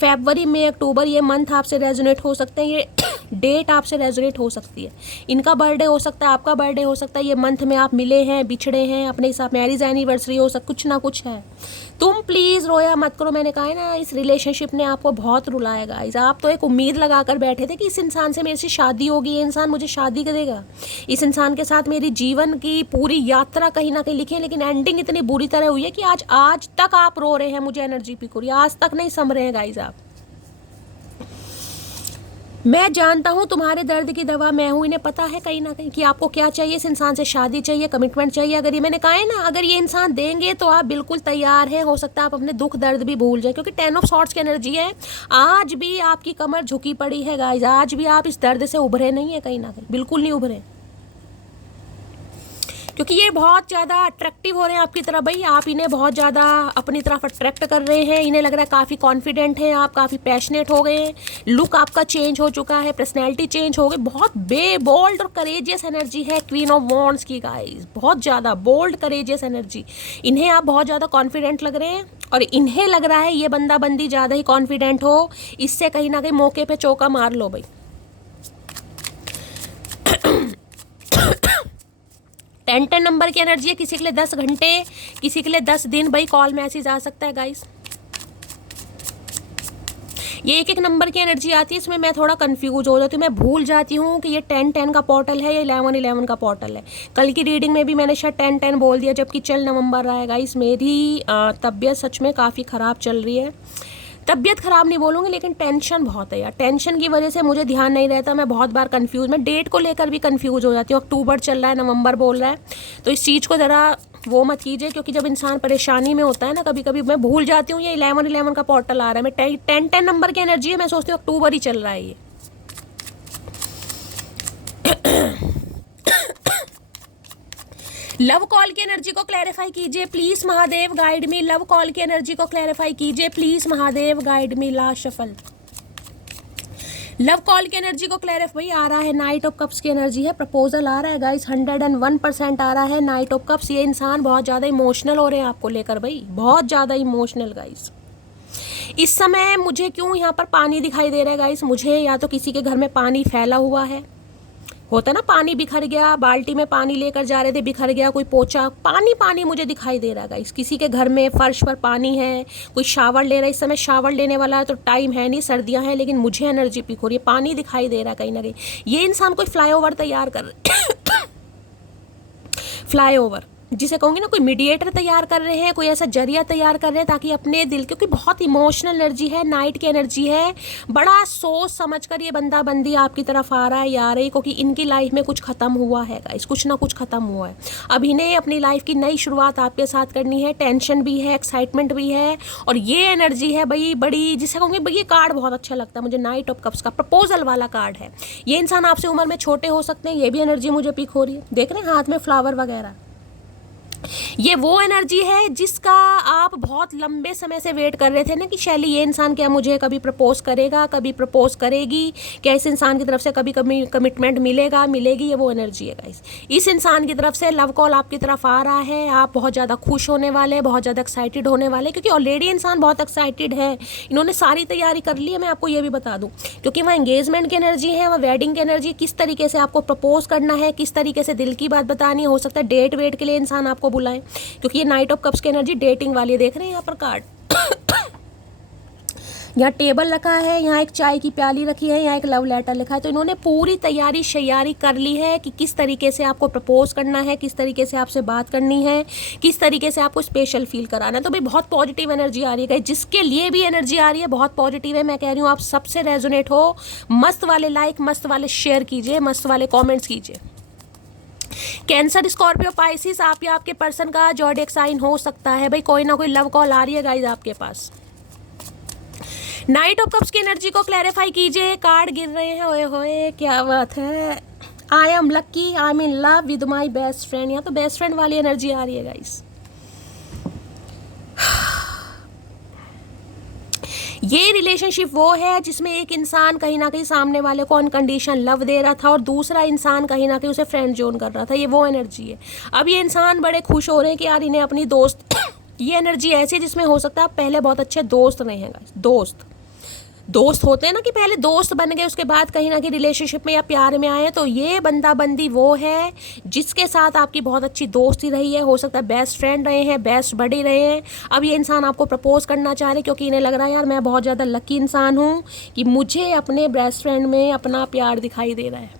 फरवरी में अक्टूबर ये मंथ आपसे रेजोनेट हो सकते हैं, ये डेट आपसे रेजोनेट हो सकती है। इनका बर्थडे हो सकता है, आपका बर्थडे हो सकता है, ये मंथ में आप मिले हैं, बिछड़े हैं, अपने हिसाब मैरिज एनिवर्सरी हो सकता, कुछ ना कुछ है। तुम प्लीज़ रोया मत करो, मैंने कहा है ना, इस रिलेशनशिप ने आपको बहुत रुलाया गाइस। आप तो एक उम्मीद लगाकर बैठे थे कि इस इंसान से मेरे से शादी होगी, ये इंसान मुझे शादी करेगा, इस इंसान के साथ मेरी जीवन की पूरी यात्रा कहीं ना कहीं लिखी है, लेकिन एंडिंग इतनी बुरी तरह हुई है कि आज तक आप रो रहे हैं, मुझे एनर्जी पिक हो रही है, आज तक नहीं सम रहे हैं गाइस आप। मैं जानता हूँ तुम्हारे दर्द की दवा मैं हूँ, इन्हें पता है कहीं ना कहीं कि आपको क्या चाहिए, इस इंसान से शादी चाहिए, कमिटमेंट चाहिए। अगर ये मैंने कहा है ना, अगर ये इंसान देंगे तो आप बिल्कुल तैयार हैं, हो सकता है आप अपने दुख दर्द भी भूल जाए, क्योंकि 10 ऑफ सॉर्ड्स की एनर्जी है। आज भी आपकी कमर झुकी पड़ी है गाइस, आज भी आप इस दर्द से उभरे नहीं है, कहीं ना कहीं बिल्कुल नहीं उभरे, क्योंकि ये बहुत ज़्यादा अट्रैक्टिव हो रहे हैं आपकी तरफ भाई। आप इन्हें बहुत ज़्यादा अपनी तरफ अट्रैक्ट कर रहे हैं, इन्हें लग रहा है काफ़ी कॉन्फिडेंट हैं आप, काफ़ी पैशनेट हो गए हैं, लुक आपका चेंज हो चुका है, पर्सनैलिटी चेंज हो गई, बहुत बोल्ड और करेजियस एनर्जी है क्वीन ऑफ वॉन्ड्स की गाइस, बहुत ज़्यादा बोल्ड करेजियस एनर्जी। इन्हें आप बहुत ज़्यादा कॉन्फिडेंट लग रहे हैं, और इन्हें लग रहा है ये बंदा बंदी ज़्यादा ही कॉन्फिडेंट हो, इससे कहीं ना कहीं मौके पर चौका मार लो भाई। 10 नंबर की एनर्जी है, किसी के लिए 10 घंटे, किसी के लिए 10 दिन भाई कॉल मैसेज आ सकता है गाइस। ये एक एक नंबर की एनर्जी आती है, इसमें मैं थोड़ा कंफ्यूज हो जाती हूँ, मैं भूल जाती हूँ कि ये 10-10 का पोर्टल है या 11-11 का पोर्टल है। कल की रीडिंग में भी मैंने शायद 10-10 बोल दिया, जबकि चल नवंबर रहा है गाइस। मेरी तबीयत सच में काफ़ी ख़राब चल रही है, तबीयत ख़राब नहीं बोलूँगी, लेकिन टेंशन बहुत है यार, टेंशन की वजह से मुझे ध्यान नहीं रहता, मैं बहुत बार कंफ्यूज, मैं डेट को लेकर भी कंफ्यूज हो जाती हूँ। अक्टूबर चल रहा है, नवंबर बोल रहा है, तो इस चीज़ को ज़रा वो मत कीजिए, क्योंकि जब इंसान परेशानी में होता है ना, कभी कभी मैं भूल जाती हूँ ये 11-11 का पोर्टल आ रहा है, मैं 10-10 नंबर की एनर्जी है, मैं सोचती हूँ अक्टूबर ही चल रहा है ये। लव कॉल की एनर्जी को क्लैरिफाई कीजिए please Mahadev, guide me. Love call की एनर्जी को क्लैरिफाई कीजिए please Mahadev, guide me. Last shuffle, love call की एनर्जी को क्लैरिफाई आ रहा है, नाइट ऑफ कप्स की एनर्जी है, प्रपोजल आ रहा है गाइस, 101% आ रहा है नाइट ऑफ कप्स। ये इंसान बहुत ज़्यादा इमोशनल हो रहे हैं आपको लेकर भाई, बहुत ज़्यादा इमोशनल गाइस। इस समय मुझे क्यों यहाँ पर पानी दिखाई दे रहा है गाइस, मुझे या तो किसी के घर में पानी फैला हुआ है, होता ना पानी बिखर गया, बाल्टी में पानी लेकर जा रहे थे बिखर गया, कोई पोछा, पानी पानी मुझे दिखाई दे रहा है गाइस। किसी के घर में फर्श पर पानी है, कोई शावर ले रहा है, इस समय शावर लेने वाला तो टाइम है नहीं, सर्दियां हैं, लेकिन मुझे एनर्जी पिक हो रही है, पानी दिखाई दे रहा है कहीं ना कहीं। ये इंसान कोई फ्लाईओवर तैयार कर फ्लाईओवर जिसे कहूँगी ना, कोई मीडिएटर तैयार कर रहे हैं, कोई ऐसा जरिया तैयार कर रहे हैं ताकि अपने दिल, क्योंकि बहुत इमोशनल एनर्जी है, नाइट की एनर्जी है, बड़ा सोच समझ कर ये बंदा बंदी आपकी तरफ आ रहा है या आ रही, क्योंकि इनकी लाइफ में कुछ खत्म हुआ है गाइस, कुछ ना कुछ खत्म हुआ है। अब इन्हें अपनी लाइफ की नई शुरुआत आपके साथ करनी है, टेंशन भी है, एक्साइटमेंट भी है, और ये एनर्जी है भाई बड़ी, जिसे कहूँगी भाई ये कार्ड बहुत अच्छा लगता है मुझे, नाइट ऑफ कप्स का प्रपोजल वाला कार्ड है। ये इंसान आपसे उम्र में छोटे हो सकते हैं, ये भी एनर्जी मुझे पिक हो रही है, देख रहे हैं हाथ में फ्लावर वगैरह। ये वो एनर्जी है जिसका आप बहुत लंबे समय से वेट कर रहे थे ना, कि शैली ये इंसान क्या मुझे कभी प्रपोज करेगा, कभी प्रपोज करेगी, क्या इस इंसान की तरफ से कभी कभी कमिटमेंट मिलेगा, मिलेगी, ये वो एनर्जी है गाइस। इस इंसान की तरफ से लव कॉल आपकी तरफ आ रहा है, आप बहुत ज़्यादा खुश होने वाले, बहुत ज़्यादा एक्साइटेड होने वाले, क्योंकि ऑलरेडी इंसान बहुत एक्साइटेड है, इन्होंने सारी तैयारी कर ली है, मैं आपको ये भी बता दूँ, क्योंकि वहाँ एंगेजमेंट की एनर्जी है, वहाँ वेडिंग की एनर्जी, किस तरीके से आपको प्रपोज करना है, किस तरीके से दिल की बात बतानी है, हो सकता है डेट वेट के लिए इंसान आपको बुलाएं, क्योंकि ये नाइट ऑफ कप्स की एनर्जी डेटिंग वाली है। देख रहे हैं यहाँ पर कार्ड यहाँ टेबल रखा है, यहाँ एक चाय की प्याली रखी है, यहाँ एक लव लेटर लिखा है, तो इन्होंने पूरी तैयारी शैयारी कर ली है कि किस तरीके से आपको प्रपोज करना है, किस तरीके से आपसे बात करनी है, किस तरीके से आपको स्पेशल फील कराना है। तो भाई बहुत पॉजिटिव एनर्जी आ रही है, जिसके लिए भी एनर्जी आ रही है बहुत पॉजिटिव है। मैं कह रही हूँ आप सबसे रेजोनेट हो, मस्त वाले लाइक, मस्त वाले शेयर कीजिए, मस्त वाले कॉमेंट्स कीजिए। कैंसर, स्कॉर्पियो, पाइसिस, आप या आपके पर्सन का ज़ोडिएक साइन हो सकता है भाई। कोई ना कोई लव कॉल आ रही है गाइज आपके पास। नाइट ऑफ कप्स की एनर्जी को क्लैरिफाई कीजिए। कार्ड गिर रहे हैं, ओए होए क्या बात है। I am lucky, I am in love with my best friend. यहाँ तो बेस्ट फ्रेंड वाली एनर्जी आ रही है गाइस। ये रिलेशनशिप वो है जिसमें एक इंसान कहीं ना कहीं सामने वाले को अनकंडीशन लव दे रहा था और दूसरा इंसान कहीं ना कहीं उसे फ्रेंड जोन कर रहा था। ये वो एनर्जी है। अब ये इंसान बड़े खुश हो रहे हैं कि यार इन्हें अपनी दोस्त ये एनर्जी ऐसी है जिसमें हो सकता है आप पहले बहुत अच्छे दोस्त रहे हैं। दोस्त होते हैं ना कि पहले दोस्त बन गए, उसके बाद कहीं ना कहीं रिलेशनशिप में या प्यार में आए। तो ये बंदा बंदी वो है जिसके साथ आपकी बहुत अच्छी दोस्ती रही है। हो सकता है बेस्ट फ्रेंड रहे हैं, बेस्ट बडी रहे हैं। अब ये इंसान आपको प्रपोज करना चाह रहे हैं क्योंकि इन्हें लग रहा है यार मैं बहुत ज़्यादा लकी इंसान हूँ कि मुझे अपने बेस्ट फ्रेंड में अपना प्यार दिखाई दे रहा है।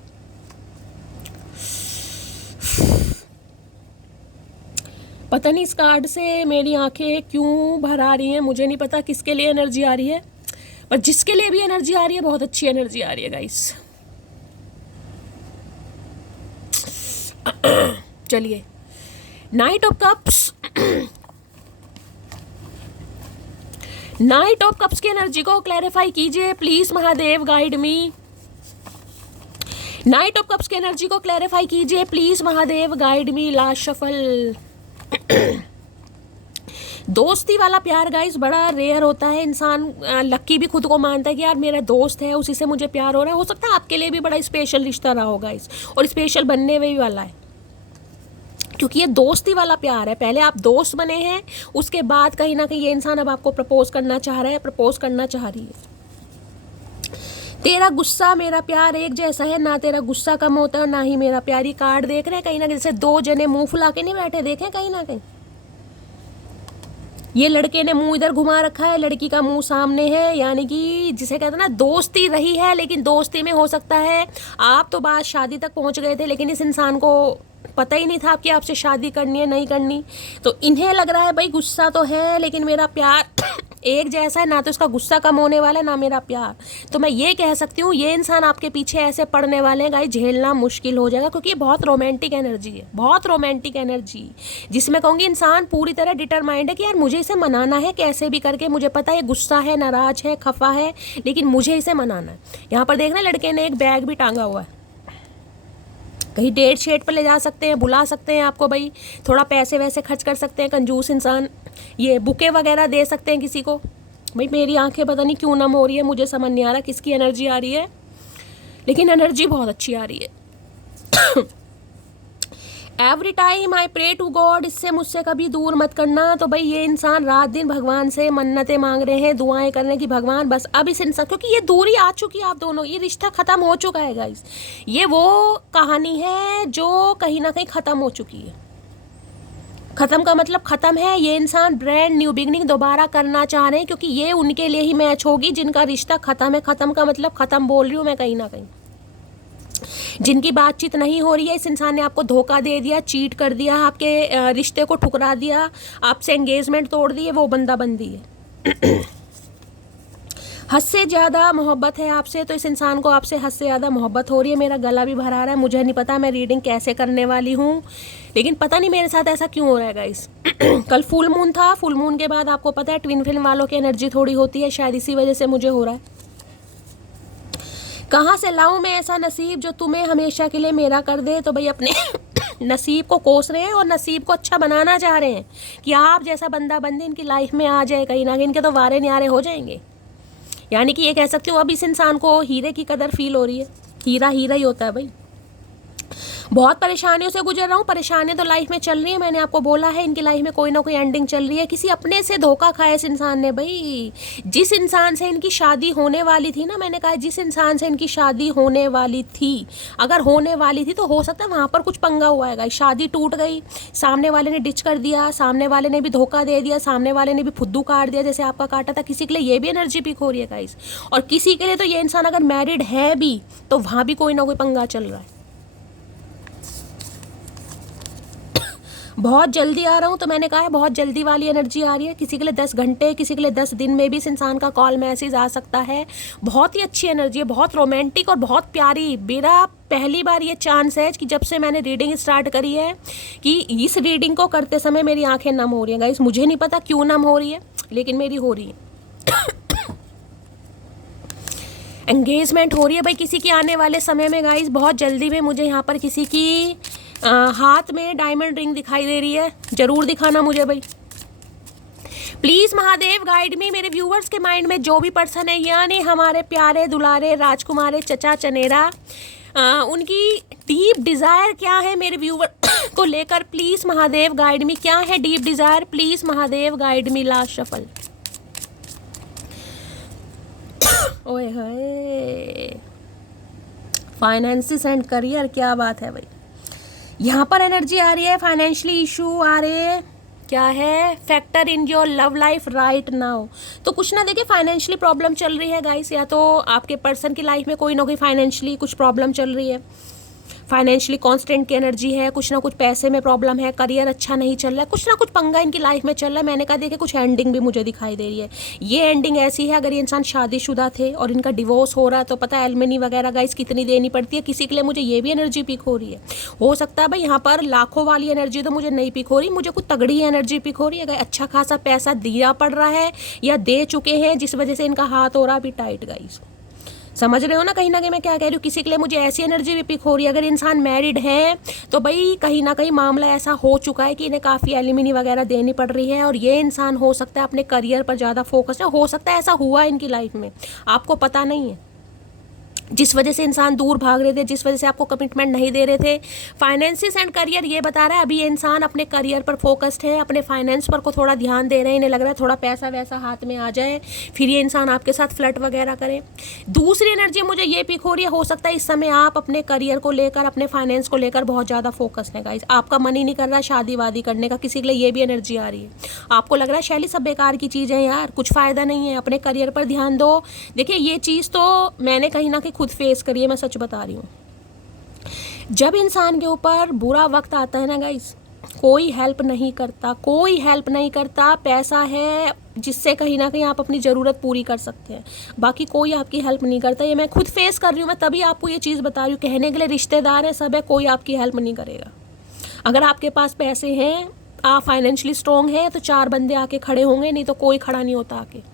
पता नहीं इस कार्ड से मेरी आंखें क्यों भर आ रही हैं, मुझे नहीं पता किसके लिए एनर्जी आ रही है, पर जिसके लिए भी एनर्जी आ रही है बहुत अच्छी एनर्जी आ रही है गाइस। चलिए, night of cups night of cups की एनर्जी को क्लैरिफाई कीजिए please Mahadev, guide me. Night of cups की एनर्जी को क्लैरिफाई कीजिए please Mahadev, guide me. Last shuffle. दोस्ती वाला प्यार गाइस बड़ा रेयर होता है। इंसान लक्की भी खुद को मानता है कि यार मेरा दोस्त है, उसी से मुझे प्यार हो रहा है। हो सकता है आपके लिए भी बड़ा स्पेशल रिश्ता रहा होगा इस, और स्पेशल बनने में भी वाला है क्योंकि ये दोस्ती वाला प्यार है। पहले आप दोस्त बने हैं, उसके बाद कहीं ना कहीं ये इंसान अब आपको प्रपोज करना चाह रहा है, प्रपोज करना चाह रही है। तेरा गुस्सा मेरा प्यार एक जैसा है, ना तेरा गुस्सा कम होता है और ना ही मेरा प्यार। ये कार्ड देख रहे हैं कहीं ना कहीं जैसे दो जने मुंह फुला के नहीं बैठे, देखें कहीं ना कहीं ये लड़के ने मुंह इधर घुमा रखा है, लड़की का मुंह सामने है। यानी कि जिसे कहते हैं ना दोस्ती रही है, लेकिन दोस्ती में हो सकता है आप तो बात शादी तक पहुंच गए थे लेकिन इस इंसान को पता ही नहीं था कि आपसे शादी करनी है नहीं करनी। तो इन्हें लग रहा है भाई गुस्सा तो है लेकिन मेरा प्यार एक जैसा है, ना तो इसका गुस्सा कम होने वाला है ना मेरा प्यार। तो मैं ये कह सकती हूँ ये इंसान आपके पीछे ऐसे पड़ने वाले हैं गाइस, झेलना मुश्किल हो जाएगा क्योंकि ये बहुत रोमांटिक एनर्जी है, बहुत रोमांटिक एनर्जी जिसमें कहूँगी इंसान पूरी तरह डिटरमाइंड है कि यार मुझे इसे मनाना है कैसे भी करके। मुझे पता है गुस्सा है, नाराज है, खफा है, लेकिन मुझे इसे मनाना है। यहाँ पर देखना लड़के ने एक बैग भी टांगा हुआ है, कहीं डेट शेट पर ले जा सकते हैं, बुला सकते हैं आपको भाई, थोड़ा पैसे वैसे खर्च कर सकते हैं कंजूस इंसान। ये बुके वगैरह दे सकते हैं किसी को। भाई मेरी आंखें पता नहीं क्यों नम हो रही है, मुझे समझ नहीं आ रहा किसकी एनर्जी आ रही है, लेकिन एनर्जी बहुत अच्छी आ रही है। Every time I pray to God, इससे मुझसे कभी दूर मत करना। तो भाई ये इंसान रात दिन भगवान से मन्नतें मांग रहे हैं, दुआएं कर रहे हैं कि भगवान बस अब इस इंसान, क्योंकि ये दूरी आ चुकी है आप दोनों, ये रिश्ता खत्म हो चुका है गाइस। ये वो कहानी है जो कहीं ना कहीं खत्म हो चुकी है। खत्म का मतलब खत्म है। ये इंसान ब्रांड न्यू बिगनिंग दोबारा करना चाह रहे हैं क्योंकि ये उनके लिए ही मैच होगी जिनका रिश्ता खत्म है। खत्म का मतलब खत्म बोल रही हूँ मैं कहीं ना कहीं, जिनकी बातचीत नहीं हो रही है। इस इंसान ने आपको धोखा दे दिया, चीट कर दिया, आपके रिश्ते को ठुकरा दिया, आपसे एंगेजमेंट तोड़ दी है, वो बंदा बंदी है। हद से ज़्यादा मोहब्बत है आपसे, तो इस इंसान को आपसे हद से ज़्यादा मोहब्बत हो रही है। मेरा गला भी भर आ रहा है, मुझे नहीं पता मैं रीडिंग कैसे करने वाली हूँ, लेकिन पता नहीं मेरे साथ ऐसा क्यों हो रहा है गाइस। कल फुल मून था, फुल मून के बाद आपको पता है ट्विन फ्लेम वालों की एनर्जी थोड़ी होती है, शायद इसी वजह से मुझे हो रहा है। कहाँ से लाऊं मैं ऐसा नसीब जो तुम्हें हमेशा के लिए मेरा कर दे। तो भाई अपने नसीब को कोस रहे हैं और नसीब को अच्छा बनाना चाह रहे हैं कि आप जैसा बंदा बंदी इनकी लाइफ में आ जाए, कहीं ना कहीं इनके तो वारे न्यारे हो जाएंगे। यानी कि ये कह सकती हूँ अब इस इंसान को हीरे की कदर फील हो रही है। हीरा हीरा ही होता है भाई। बहुत परेशानियों से गुजर रहा हूँ, परेशानियाँ तो लाइफ में चल रही है, मैंने आपको बोला है इनकी लाइफ में कोई ना कोई एंडिंग चल रही है। किसी अपने से धोखा खाया इस इंसान ने भाई। जिस इंसान से इनकी शादी होने वाली थी ना, मैंने कहा जिस इंसान से इनकी शादी होने वाली थी, अगर होने वाली थी तो हो सकता है वहाँ पर कुछ पंगा हुआ है। शादी टूट गई, सामने वाले ने डिच कर दिया, सामने वाले ने भी धोखा दे दिया, सामने वाले ने भी फुद्दू काट दिया जैसे आपका काटा था। किसी के लिए ये भी एनर्जी पिक हो रही है गाइस, और किसी के लिए तो ये इंसान अगर मैरिड है भी तो वहाँ भी कोई ना कोई पंगा चल रहा है। बहुत जल्दी आ रहा हूँ, तो मैंने कहा है बहुत जल्दी वाली एनर्जी आ रही है। किसी के लिए 10 घंटे, किसी के लिए 10 दिन में भी इस इंसान का कॉल मैसेज आ सकता है। बहुत ही अच्छी एनर्जी है, बहुत रोमांटिक और बहुत प्यारी। मेरा पहली बार ये चांस है कि जब से मैंने रीडिंग स्टार्ट करी है कि इस रीडिंग को करते समय मेरी आंखें नम हो रही हैं गाइस। मुझे नहीं पता क्यों नम हो रही है, लेकिन मेरी हो रही है। एंगेजमेंट हो रही है भाई किसी की आने वाले समय में गाइस। बहुत जल्दी में मुझे यहाँ पर किसी की हाथ में डायमंड रिंग दिखाई दे रही है। ज़रूर दिखाना मुझे भाई, प्लीज़ महादेव गाइड मी। मेरे व्यूवर्स के माइंड में जो भी पर्सन है, यानी हमारे प्यारे दुलारे राजकुमारे चचा चनेरा, उनकी डीप डिज़ायर क्या है मेरे व्यूवर को लेकर, प्लीज़ महादेव गाइड मी। क्या है deep desire, please Mahadev guide me. Last shuffle. ओए होए, फाइनेंसिस एंड करियर, क्या बात है भाई। यहाँ पर एनर्जी आ रही है, फाइनेंशियली इशू आ रहे हैं। क्या है, factor in your love life right now. तो कुछ ना देखिए, फाइनेंशियली प्रॉब्लम चल रही है गाइस, या तो आपके पर्सन की लाइफ में कोई ना कोई फाइनेंशियली कुछ प्रॉब्लम चल रही है। फाइनेंशियली कांस्टेंट की एनर्जी है, कुछ ना कुछ पैसे में प्रॉब्लम है, करियर अच्छा नहीं चल रहा है, कुछ ना कुछ पंगा इनकी लाइफ में चल रहा है। मैंने कहा देखिए कुछ एंडिंग भी मुझे दिखाई दे रही है। ये एंडिंग ऐसी है, अगर ये इंसान शादीशुदा थे और इनका डिवोर्स हो रहा है तो पता है एलमनी वगैरह गाइस कितनी देनी पड़ती है। किसी के लिए मुझे ये भी एनर्जी पिक हो रही है। हो सकता है भाई यहाँ पर लाखों वाली एनर्जी तो मुझे नहीं पिक हो रही, मुझे कुछ तगड़ी एनर्जी पिक हो रही है। अच्छा खासा पैसा दिया पड़ रहा है या दे चुके हैं, जिस वजह से इनका हाथ हो रहा है अभी टाइट गाइस। समझ रहे हो ना कहीं ना कहीं मैं क्या कह रही हूँ। किसी के लिए मुझे ऐसी एनर्जी भी पिक हो रही है, अगर इंसान मैरिड है तो भाई कहीं ना कहीं मामला ऐसा हो चुका है कि इन्हें काफ़ी एलिमिनी वगैरह देनी पड़ रही है, और ये इंसान हो सकता है अपने करियर पर ज़्यादा फोकस है। हो सकता है ऐसा हुआ इनकी लाइफ में, आपको पता नहीं है, जिस वजह से इंसान दूर भाग रहे थे, जिस वजह से आपको कमिटमेंट नहीं दे रहे थे। फाइनेंसिस एंड करियर ये बता रहा है अभी ये इंसान अपने करियर पर फोकस्ड है, अपने फाइनेंस पर को थोड़ा ध्यान दे रहे हैं। इन्हें लग रहा है थोड़ा पैसा वैसा हाथ में आ जाए, फिर ये इंसान आपके साथ फ्लर्ट वगैरह करे। दूसरी एनर्जी मुझे ये पिक हो रही है, हो सकता है इस समय आप अपने करियर को लेकर, अपने फाइनेंस को लेकर बहुत ज़्यादा फोकस्ड है गाइस। आपका मन ही नहीं कर रहा शादी वादी करने का, किसी के लिए ये भी एनर्जी आ रही है। आपको लग रहा है शैली सब बेकार की चीज़ है यार, कुछ फ़ायदा नहीं है, अपने करियर पर ध्यान दो। देखिए ये चीज़ तो मैंने कहीं ना कहीं खुद फेस करी है, मैं सच बता रही हूँ। जब इंसान के ऊपर बुरा वक्त आता है ना गाइस, कोई हेल्प नहीं करता, कोई हेल्प नहीं करता। पैसा है जिससे कहीं ना कहीं आप अपनी ज़रूरत पूरी कर सकते हैं, बाकी कोई आपकी हेल्प नहीं करता। ये मैं खुद फेस कर रही हूँ, मैं तभी आपको ये चीज़ बता रही हूँ। कहने के लिए रिश्तेदार है, सब है, कोई आपकी हेल्प नहीं करेगा। अगर आपके पास पैसे हैं, आप फाइनेंशियली स्ट्रॉन्ग हैं, तो 4 बंदे आके खड़े होंगे, नहीं तो कोई खड़ा नहीं होता आके।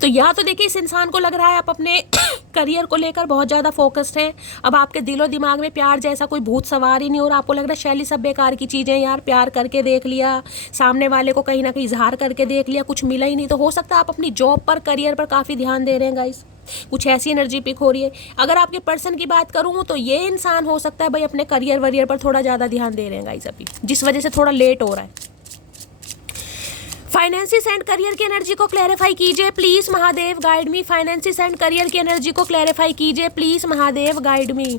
तो या तो देखिए इस इंसान को लग रहा है आप अपने करियर को लेकर बहुत ज़्यादा फोकस्ड हैं। अब आपके दिलो दिमाग में प्यार जैसा कोई भूत सवार ही नहीं हो रहा। आपको लग रहा है शैली सब बेकार की चीज़ें यार, प्यार करके देख लिया, सामने वाले को कहीं ना कहीं इजहार करके देख लिया, कुछ मिला ही नहीं। तो हो सकता है आप अपनी जॉब पर, करियर पर काफ़ी ध्यान दे रहे हैं गाइस, कुछ ऐसी एनर्जी पिक हो रही है। अगर आपके पर्सन की बात करूँ तो ये इंसान हो सकता है भाई अपने करियर वरियर पर थोड़ा ज़्यादा ध्यान दे रहे हैं गाइस अभी, जिस वजह से थोड़ा लेट हो रहा है। फाइनेंसिस एंड करियर की एनर्जी को क्लैरिफाई कीजिए please Mahadev guide me. Finances and career की एनर्जी को क्लैरिफाई कीजिए please Mahadev guide me.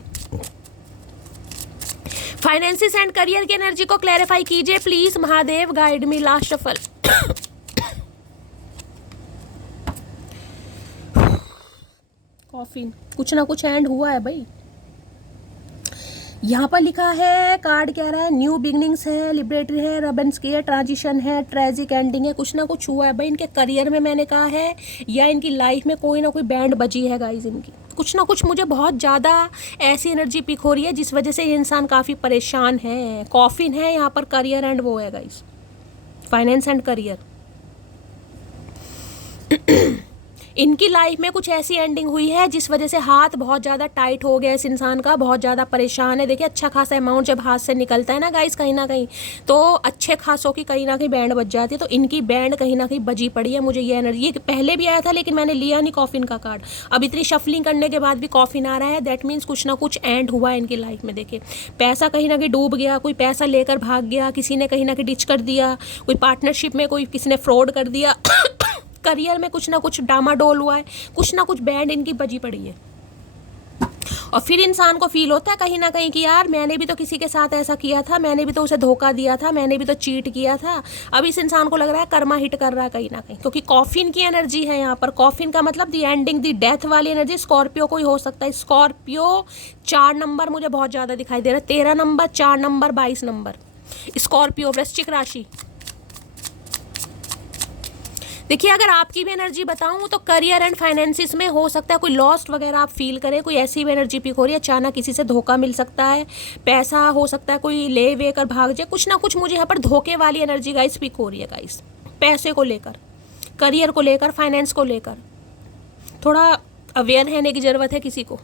Finances and career की एनर्जी को क्लैरिफाई कीजिए please Mahadev guide me. Last shuffle. Coffee, कुछ ना कुछ एंड हुआ है भाई। यहाँ पर लिखा है, कार्ड कह रहा है न्यू बिगनिंग्स है, लिबरेटरी है, रबन्स की है, ट्रांजिशन है, ट्रेजिक एंडिंग है। कुछ ना कुछ हुआ है भाई इनके करियर में, मैंने कहा है, या इनकी लाइफ में कोई ना कोई बैंड बजी है गाइज इनकी। कुछ ना कुछ मुझे बहुत ज़्यादा ऐसी एनर्जी पिक हो रही है जिस वजह से ये इंसान काफ़ी परेशान है। कॉफिन है यहाँ पर, करियर एंड वो है गाइज, फाइनेंस एंड करियर। इनकी लाइफ में कुछ ऐसी एंडिंग हुई है जिस वजह से हाथ बहुत ज़्यादा टाइट हो गया इस इंसान का, बहुत ज़्यादा परेशान है। देखिए अच्छा खासा अमाउंट जब हाथ से निकलता है ना गाइस कहीं ना कहीं, तो अच्छे खासों की कहीं ना कहीं बैंड बज जाती है। तो इनकी बैंड कहीं ना कहीं बजी पड़ी है। मुझे ये एनर्जी, ये पहले भी आया था लेकिन मैंने लिया नहीं कॉफिन का कार्ड। अब इतनी शफलिंग करने के बाद भी कॉफिन आ रहा है, दैट मीन्स कुछ ना कुछ एंड हुआ है इनकी लाइफ में। देखिए पैसा कहीं ना कहीं डूब गया, कोई पैसा लेकर भाग गया, किसी ने कहीं ना कहीं डिच कर दिया, कोई पार्टनरशिप में कोई किसी ने फ्रॉड कर दिया। करियर में कुछ ना कुछ डामाडोल हुआ है, कुछ ना कुछ बैंड इनकी बजी पड़ी है। और फिर इंसान को फील होता है कहीं ना कहीं कि यार मैंने भी तो किसी के साथ ऐसा किया था, मैंने भी तो उसे धोखा दिया था, मैंने भी तो चीट किया था। अब इस इंसान को लग रहा है कर्मा हिट कर रहा है कहीं ना कहीं, क्योंकि कॉफिन की एनर्जी है यहाँ पर। कॉफिन का मतलब दी एंडिंग, दी डेथ वाली एनर्जी। स्कॉर्पियो कोई हो सकता है, स्कॉर्पियो 4 नंबर मुझे बहुत ज़्यादा दिखाई दे रहा है, 13 नंबर, 4 नंबर, 22 नंबर। स्कॉर्पियो, वृश्चिक राशि। देखिए अगर आपकी भी एनर्जी बताऊं तो करियर एंड फाइनेंसिस में हो सकता है कोई लॉस्ट वगैरह आप फील करें, कोई ऐसी भी एनर्जी पिक हो रही है, अचानक किसी से धोखा मिल सकता है, पैसा हो सकता है कोई ले वे कर भाग जाए, कुछ ना कुछ मुझे यहाँ पर धोखे वाली एनर्जी गाइस पिक हो रही है गाइस, पैसे को लेकर, करियर को लेकर, फाइनेंस को लेकर थोड़ा अवेयर रहने की ज़रूरत है किसी को।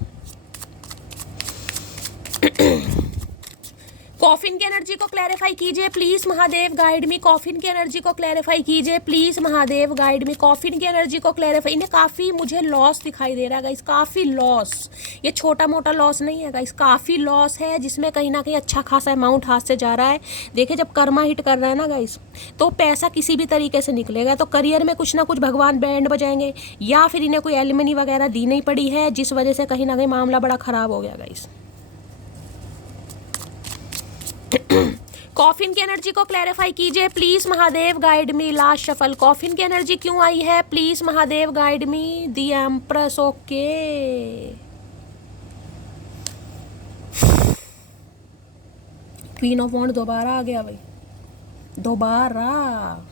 कॉफिन की एनर्जी को क्लैरिफाई कीजिए please Mahadev, guide me. Coffin की एनर्जी को क्लैरिफाई कीजिए please Mahadev, guide me. Coffin की एनर्जी को क्लैरिफाई, इन्हें काफ़ी मुझे लॉस दिखाई दे रहा है गाइस, काफ़ी लॉस, ये छोटा मोटा लॉस नहीं है गाइस, काफ़ी लॉस है जिसमें कहीं ना कहीं अच्छा खासा अमाउंट हाथ से जा रहा है। देखिए जब कर्मा हिट कर रहा है ना गाइस तो पैसा किसी भी तरीके से निकलेगा। तो करियर में कुछ ना कुछ भगवान बैंड बजाएंगे, या फिर इन्हें कोई एलिमनी वगैरह दी नहीं पड़ी है जिस वजह से कहीं ना कहीं मामला बड़ा ख़राब हो गया गाइस। कॉफिन की एनर्जी को क्लैरिफाई कीजिए please Mahadev, guide me. Last shuffle, coffin की एनर्जी क्यों आई है please Mahadev, guide me. The empress, okay. Queen of wand दोबारा आ गया भाई, दोबारा।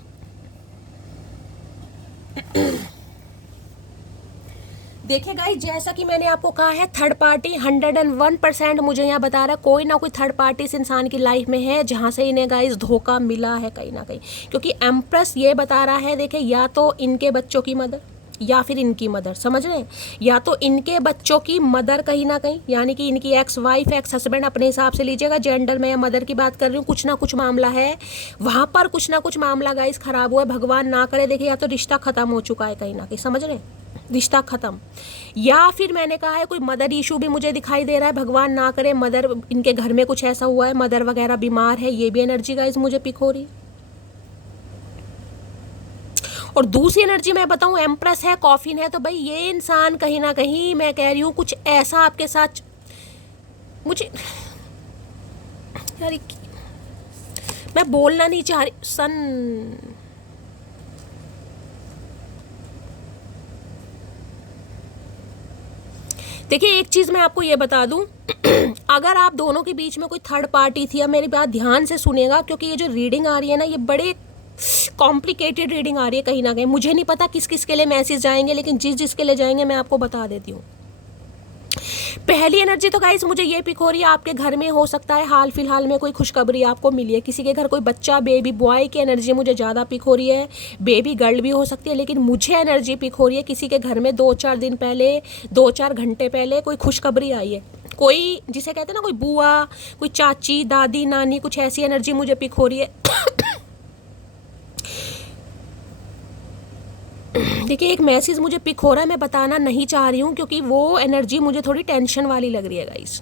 देखिए गाइस जैसा कि मैंने आपको कहा है, थर्ड पार्टी 101% मुझे यहाँ बता रहा है कोई ना कोई थर्ड पार्टी इस इंसान की लाइफ में है जहाँ से इन्हें गाइस धोखा मिला है कहीं ना कहीं, क्योंकि एम्प्रेस ये बता रहा है, देखिए या तो इनके बच्चों की मदर या फिर इनकी मदर, समझ रहे हैं, या तो इनके बच्चों की मदर कहीं ना कहीं, यानी कि इनकी एक्स वाइफ, एक्स हस्बैंड, अपने हिसाब से लीजिएगा, जेंडर में या मदर की बात कर रही हूँ, कुछ ना कुछ मामला है वहाँ पर, कुछ ना कुछ मामला गाइस खराब हुआ है, भगवान ना करे। देखिए या तो रिश्ता खत्म हो चुका है कहीं ना कहीं, समझ रहे हैं, रिश्ता खत्म, या फिर मैंने कहा है कोई मदर इशू भी मुझे दिखाई दे रहा है, भगवान ना करे मदर, इनके घर में कुछ ऐसा हुआ है, मदर वगैरह बीमार है, ये भी एनर्जी गाइस मुझे पिक हो रही। और दूसरी एनर्जी मैं बताऊं, एम्प्रेस है, कॉफिन है, तो भाई ये इंसान कहीं ना कहीं मैं कह रही हूँ कुछ ऐसा आपके साथ, मुझे यार मैं बोलना नहीं चाह रही सन, देखिए एक चीज़ मैं आपको ये बता दूं, अगर आप दोनों के बीच में कोई थर्ड पार्टी थी, अब मेरी बात ध्यान से सुनिएगा क्योंकि ये जो रीडिंग आ रही है ना ये बड़े कॉम्प्लिकेटेड रीडिंग आ रही है कहीं ना कहीं, मुझे नहीं पता किस किस के लिए मैसेज जाएंगे, लेकिन जिस जिसके लिए जाएंगे मैं आपको बता देती हूँ। पहली एनर्जी तो गाइस मुझे ये पिक हो रही है, आपके घर में हो सकता है हाल फिलहाल में कोई खुशखबरी आपको मिली है, किसी के घर कोई बच्चा, बेबी बॉय की एनर्जी मुझे ज़्यादा पिक हो रही है, बेबी गर्ल भी हो सकती है, लेकिन मुझे एनर्जी पिक हो रही है किसी के घर में 2-4 दिन पहले, 2-4 घंटे पहले कोई खुशखबरी आई है, कोई जिसे कहते हैं ना कोई बुआ, कोई चाची, दादी, नानी, कुछ ऐसी एनर्जी मुझे पिक हो रही है। देखिए एक मैसेज मुझे पिक हो रहा है, मैं बताना नहीं चाह रही हूँ क्योंकि वो एनर्जी मुझे थोड़ी टेंशन वाली लग रही है गाइस,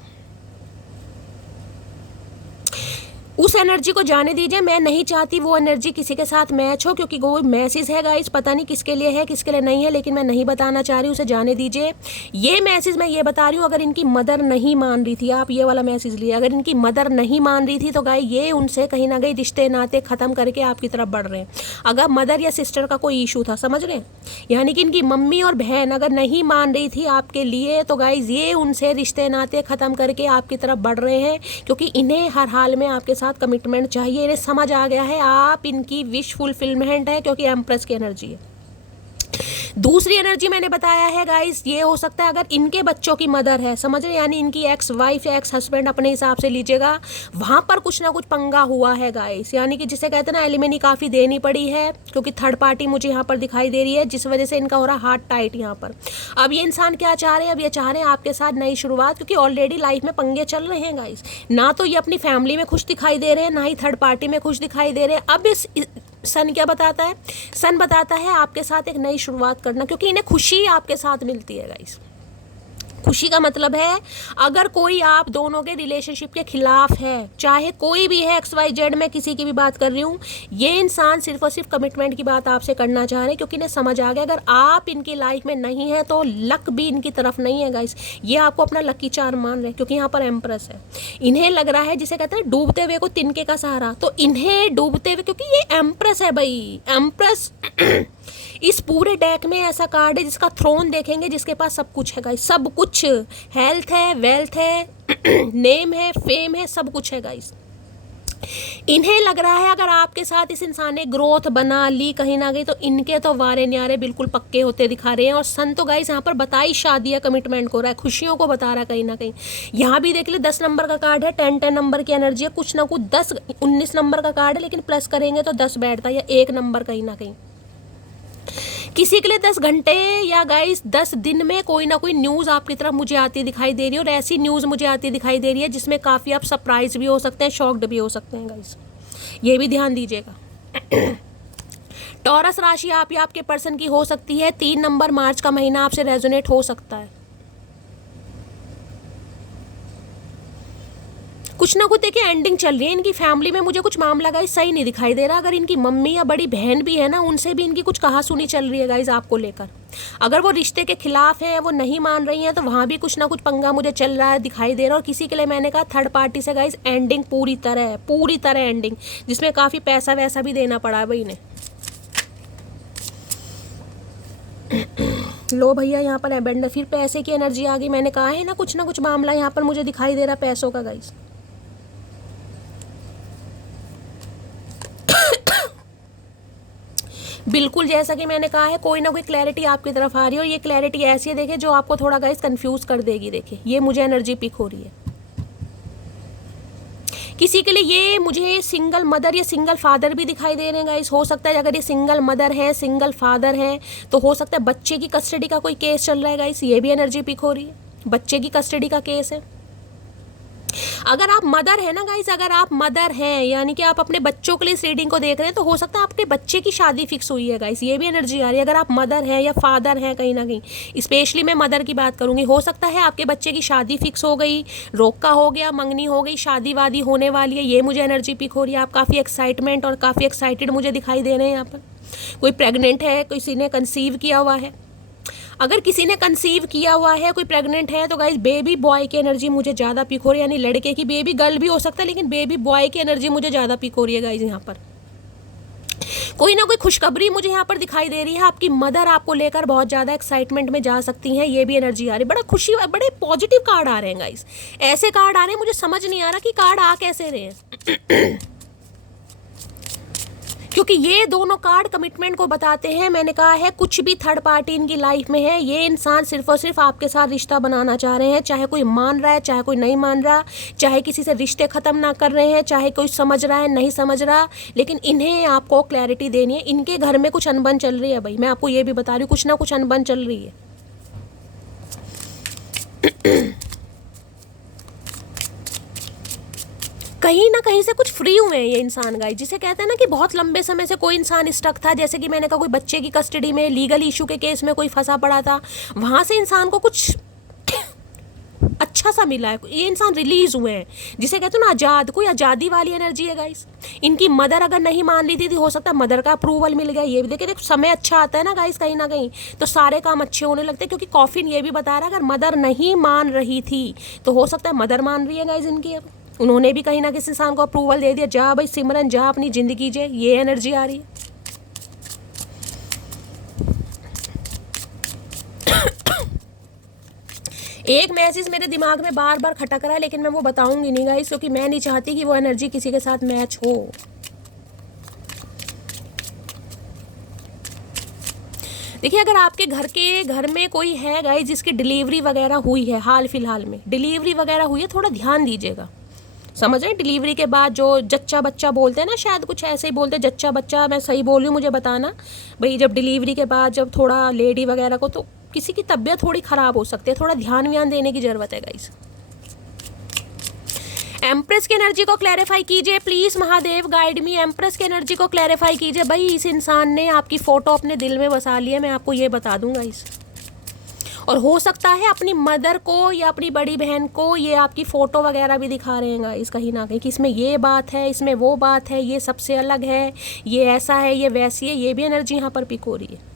उस एनर्जी को जाने दीजिए, मैं नहीं चाहती वो एनर्जी किसी के साथ मैच हो, क्योंकि वो मैसेज है गाइस, पता नहीं किसके लिए है किसके लिए नहीं है, लेकिन मैं नहीं बताना चाह रही, उसे जाने दीजिए। ये मैसेज मैं ये बता रही हूँ, अगर इनकी मदर नहीं मान रही थी, आप ये वाला मैसेज लिए, अगर इनकी मदर नहीं मान रही थी तो गाइस ये उनसे कहीं ना कहीं रिश्ते नाते ख़त्म करके आपकी तरफ बढ़ रहे हैं। अगर मदर या सिस्टर का कोई इशू था, समझ रहे हैं, यानी कि इनकी मम्मी और बहन अगर नहीं मान रही थी आपके लिए तो गाइस ये उनसे रिश्ते नाते ख़त्म करके आपकी तरफ बढ़ रहे हैं, क्योंकि इन्हें हर हाल में आपके साथ कमिटमेंट चाहिए, इन्हें समझ आ गया है आप इनकी विश फुलफिलमेंट है, क्योंकि एम्प्रेस की एनर्जी है। दूसरी एनर्जी मैंने बताया है गाइस, ये हो सकता है अगर इनके बच्चों की मदर है, समझ रहे, यानी इनकी एक्स वाइफ या एक्स हस्बैंड, अपने हिसाब से लीजिएगा, वहाँ पर कुछ ना कुछ पंगा हुआ है गाइस, यानी कि जिसे कहते हैं ना एलिमनी काफ़ी देनी पड़ी है, क्योंकि थर्ड पार्टी मुझे यहाँ पर दिखाई दे रही है, जिस वजह से इनका हो रहा हार्ट टाइट यहाँ पर। अब ये इंसान क्या चाह रहे हैं, अब ये चाह रहे हैं आपके साथ नई शुरुआत, क्योंकि ऑलरेडी लाइफ में पंगे चल रहे हैं गाइस, ना तो ये अपनी फैमिली में खुश दिखाई दे रहे हैं, ना ही थर्ड पार्टी में खुश दिखाई दे रहे हैं। अब इस सन क्या बताता है, सन बताता है आपके साथ एक नई शुरुआत करना, क्योंकि इन्हें खुशी आपके साथ मिलती है गाइस। खुशी का मतलब है अगर कोई आप दोनों के रिलेशनशिप के खिलाफ है, चाहे कोई भी है, XYZ में किसी की भी बात कर रही हूँ, ये इंसान सिर्फ और सिर्फ कमिटमेंट की बात आपसे करना चाह रहे हैं, क्योंकि इन्हें समझ आ गया अगर आप इनकी लाइफ में नहीं है तो लक भी इनकी तरफ नहीं है गाइस, ये आपको अपना लकी चार्म मान रहे हैं, क्योंकि यहाँ पर एम्प्रेस है। इन्हें लग रहा है, जिसे कहते हैं डूबते हुए को तिनके का सहारा, तो इन्हें डूबते हुए, क्योंकि ये एम्प्रेस है भाई, एम्प्रेस इस पूरे डेक में ऐसा कार्ड है जिसका थ्रोन देखेंगे, जिसके पास सब कुछ है गाइस, सब कुछ, हेल्थ है, वेल्थ है, नेम है, फेम है, सब कुछ है गाइस। इन्हें लग रहा है अगर आपके साथ इस इंसान ने ग्रोथ बना ली कहीं ना कहीं, तो इनके तो वारे न्यारे बिल्कुल पक्के होते दिखा रहे हैं। और सन तो गाइस यहाँ पर बताई शादी या कमिटमेंट को रहा है, खुशियों को बता रहा है कहीं ना कहीं। यहाँ भी देख ले 10 नंबर का कार्ड है, 10 नंबर की एनर्जी है, कुछ ना कुछ 10 19 नंबर का कार्ड है, लेकिन प्लस करेंगे तो 10 बैठता है, या 1 नंबर कहीं ना कहीं। किसी के लिए 10 घंटे या गाइस 10 दिन में कोई ना कोई न्यूज़ आपकी तरफ मुझे आती दिखाई दे रही है, और ऐसी न्यूज़ मुझे आती दिखाई दे रही है जिसमें काफ़ी आप सरप्राइज भी हो सकते हैं, शॉक्ड भी हो सकते हैं गाइस, ये भी ध्यान दीजिएगा। टॉरस राशि आप या आपके पर्सन की हो सकती है। 3 नंबर मार्च का महीना आपसे रेजोनेट हो सकता है। कुछ ना कुछ देखिए एंडिंग चल रही है इनकी फैमिली में, मुझे कुछ मामला गाइस सही नहीं दिखाई दे रहा। अगर इनकी मम्मी या बड़ी बहन भी है ना, उनसे भी इनकी कुछ कहासुनी चल रही है गाइस आपको लेकर। अगर वो रिश्ते के खिलाफ है, वो नहीं मान रही हैं, तो वहाँ भी कुछ ना कुछ पंगा मुझे चल रहा है, दिखाई दे रहा है। और किसी के लिए मैंने कहा थर्ड पार्टी से गाइस एंडिंग पूरी तरह एंडिंग, जिसमें काफ़ी पैसा वैसा भी देना पड़ा है भाई इन्हें। लो भैया यहाँ पर एबेंडर, फिर पैसे की एनर्जी आ गई। मैंने कहा है ना कुछ मामला यहाँ पर मुझे दिखाई दे रहा पैसों का गाइस। बिल्कुल जैसा कि मैंने कहा है, कोई ना कोई क्लैरिटी आपकी तरफ आ रही है, और ये क्लैरिटी ऐसी है देखिए जो आपको थोड़ा गाइस कंफ्यूज कर देगी। देखिए ये मुझे एनर्जी पिक हो रही है। किसी के लिए ये मुझे सिंगल मदर या सिंगल फादर भी दिखाई दे रहे हैं गाइस। हो सकता है अगर ये सिंगल मदर है, सिंगल फादर है, तो हो सकता है बच्चे की कस्टडी का कोई केस चल रहा है गाइस, ये भी एनर्जी पिक हो रही है। बच्चे की कस्टडी का केस है। अगर आप मदर है ना गाइस, अगर आप मदर हैं यानी कि आप अपने बच्चों के लिए इस रीडिंग को देख रहे हैं, तो हो सकता है आपके बच्चे की शादी फिक्स हुई है गाइस, ये भी एनर्जी आ रही है। अगर आप मदर हैं या फादर हैं कहीं ना कहीं, स्पेशली मैं मदर की बात करूंगी, हो सकता है आपके बच्चे की शादी फिक्स हो गई, रोका हो गया, मंगनी हो गई, शादी वादी होने वाली है, ये मुझे एनर्जी पिक हो रही है। आप काफ़ी एक्साइटमेंट और काफ़ी एक्साइटेड मुझे दिखाई दे रहे हैं यहाँ पर। कोई प्रेग्नेंट है, किसी ने कंसीव किया हुआ है। अगर किसी ने कंसीव किया हुआ है, कोई प्रेग्नेंट है, तो गाइस बेबी बॉय की एनर्जी मुझे ज़्यादा पिक हो रही है, यानी लड़के की, बेबी गर्ल भी हो सकता है, लेकिन बेबी बॉय की एनर्जी मुझे ज़्यादा पिक हो रही है गाइस। यहाँ पर कोई ना कोई खुशखबरी मुझे यहाँ पर दिखाई दे रही है। आपकी मदर आपको लेकर बहुत ज़्यादा एक्साइटमेंट में जा सकती हैं, ये भी एनर्जी आ रही है। बड़ा खुशी, बड़े पॉजिटिव कार्ड आ रहे हैं गाइस। ऐसे कार्ड आ रहे हैं मुझे समझ नहीं आ रहा कि कार्ड आ कैसे रहे हैं। क्योंकि ये दोनों कार्ड कमिटमेंट को बताते हैं। मैंने कहा है कुछ भी थर्ड पार्टी इनकी लाइफ में है, ये इंसान सिर्फ और सिर्फ आपके साथ रिश्ता बनाना चाह रहे हैं, चाहे कोई मान रहा है, चाहे कोई नहीं मान रहा, चाहे किसी से रिश्ते ख़त्म ना कर रहे हैं, चाहे कोई समझ रहा है नहीं समझ रहा, लेकिन इन्हें आपको क्लैरिटी देनी है। इनके घर में कुछ अनबन चल रही है भाई, मैं आपको ये भी बता रही हूँ, कुछ ना कुछ अनबन चल रही है। कहीं ना कहीं से कुछ फ्री हुए हैं ये इंसान गाइस, जिसे कहते हैं ना कि बहुत लंबे समय से कोई इंसान स्टक था, जैसे कि मैंने कहा कोई बच्चे की कस्टडी में, लीगल इशू के केस में कोई फंसा पड़ा था, वहाँ से इंसान को कुछ अच्छा सा मिला है। ये इंसान रिलीज हुए हैं, जिसे कहते हैं ना आज़ाद, कोई आज़ादी वाली एनर्जी है गाइस। इनकी मदर अगर नहीं मान रही थी, तो हो सकता है मदर का अप्रूवल मिल गया। ये भी देखिए समय अच्छा आता है ना गाइस, कहीं ना कहीं तो सारे काम अच्छे होने लगते हैं। क्योंकि कॉफिन ये भी बता रहा है अगर मदर नहीं मान रही थी, तो हो सकता है मदर मान रही है गाइस इनकी। अब उन्होंने भी कहीं ना किसी इंसान को अप्रूवल दे दिया, जा भाई सिमरन जा अपनी ज़िंदगी जी, ये एनर्जी आ रही है। एक मैसेज मेरे दिमाग में बार बार खटक रहा है, लेकिन मैं वो बताऊंगी नहीं गाइस, क्योंकि मैं नहीं चाहती कि वो एनर्जी किसी के साथ मैच हो। देखिए अगर आपके घर में कोई है गाइस जिसकी डिलीवरी वगैरह हुई है, हाल फिलहाल में डिलीवरी वगैरह हुई है, थोड़ा ध्यान दीजिएगा। समझ रहे हैं, डिलीवरी के बाद जो जच्चा बच्चा बोलते हैं ना, शायद कुछ ऐसे ही बोलते हैं, जच्चा बच्चा, मैं सही बोल रही हूँ मुझे बताना भाई। जब डिलीवरी के बाद जब थोड़ा लेडी वगैरह को, तो किसी की तबीयत थोड़ी ख़राब हो सकती है, थोड़ा ध्यान देने की ज़रूरत है गाइस। एम्प्रेस की एनर्जी को क्लैरिफाई कीजिए please, Mahadev guide me. Empress की एनर्जी को क्लैरिफाई कीजिए भाई। इस इंसान ने आपकी फ़ोटो अपने दिल में बसा ली है, मैं आपको ये बता दूंगा इस। और हो सकता है अपनी मदर को या अपनी बड़ी बहन को ये आपकी फ़ोटो वगैरह भी दिखा रहे हैं गाइस कहीं ना कहीं, कि इसमें ये बात है, इसमें वो बात है, ये सबसे अलग है, ये ऐसा है, ये वैसी है। ये भी एनर्जी यहाँ पर पिक हो रही है।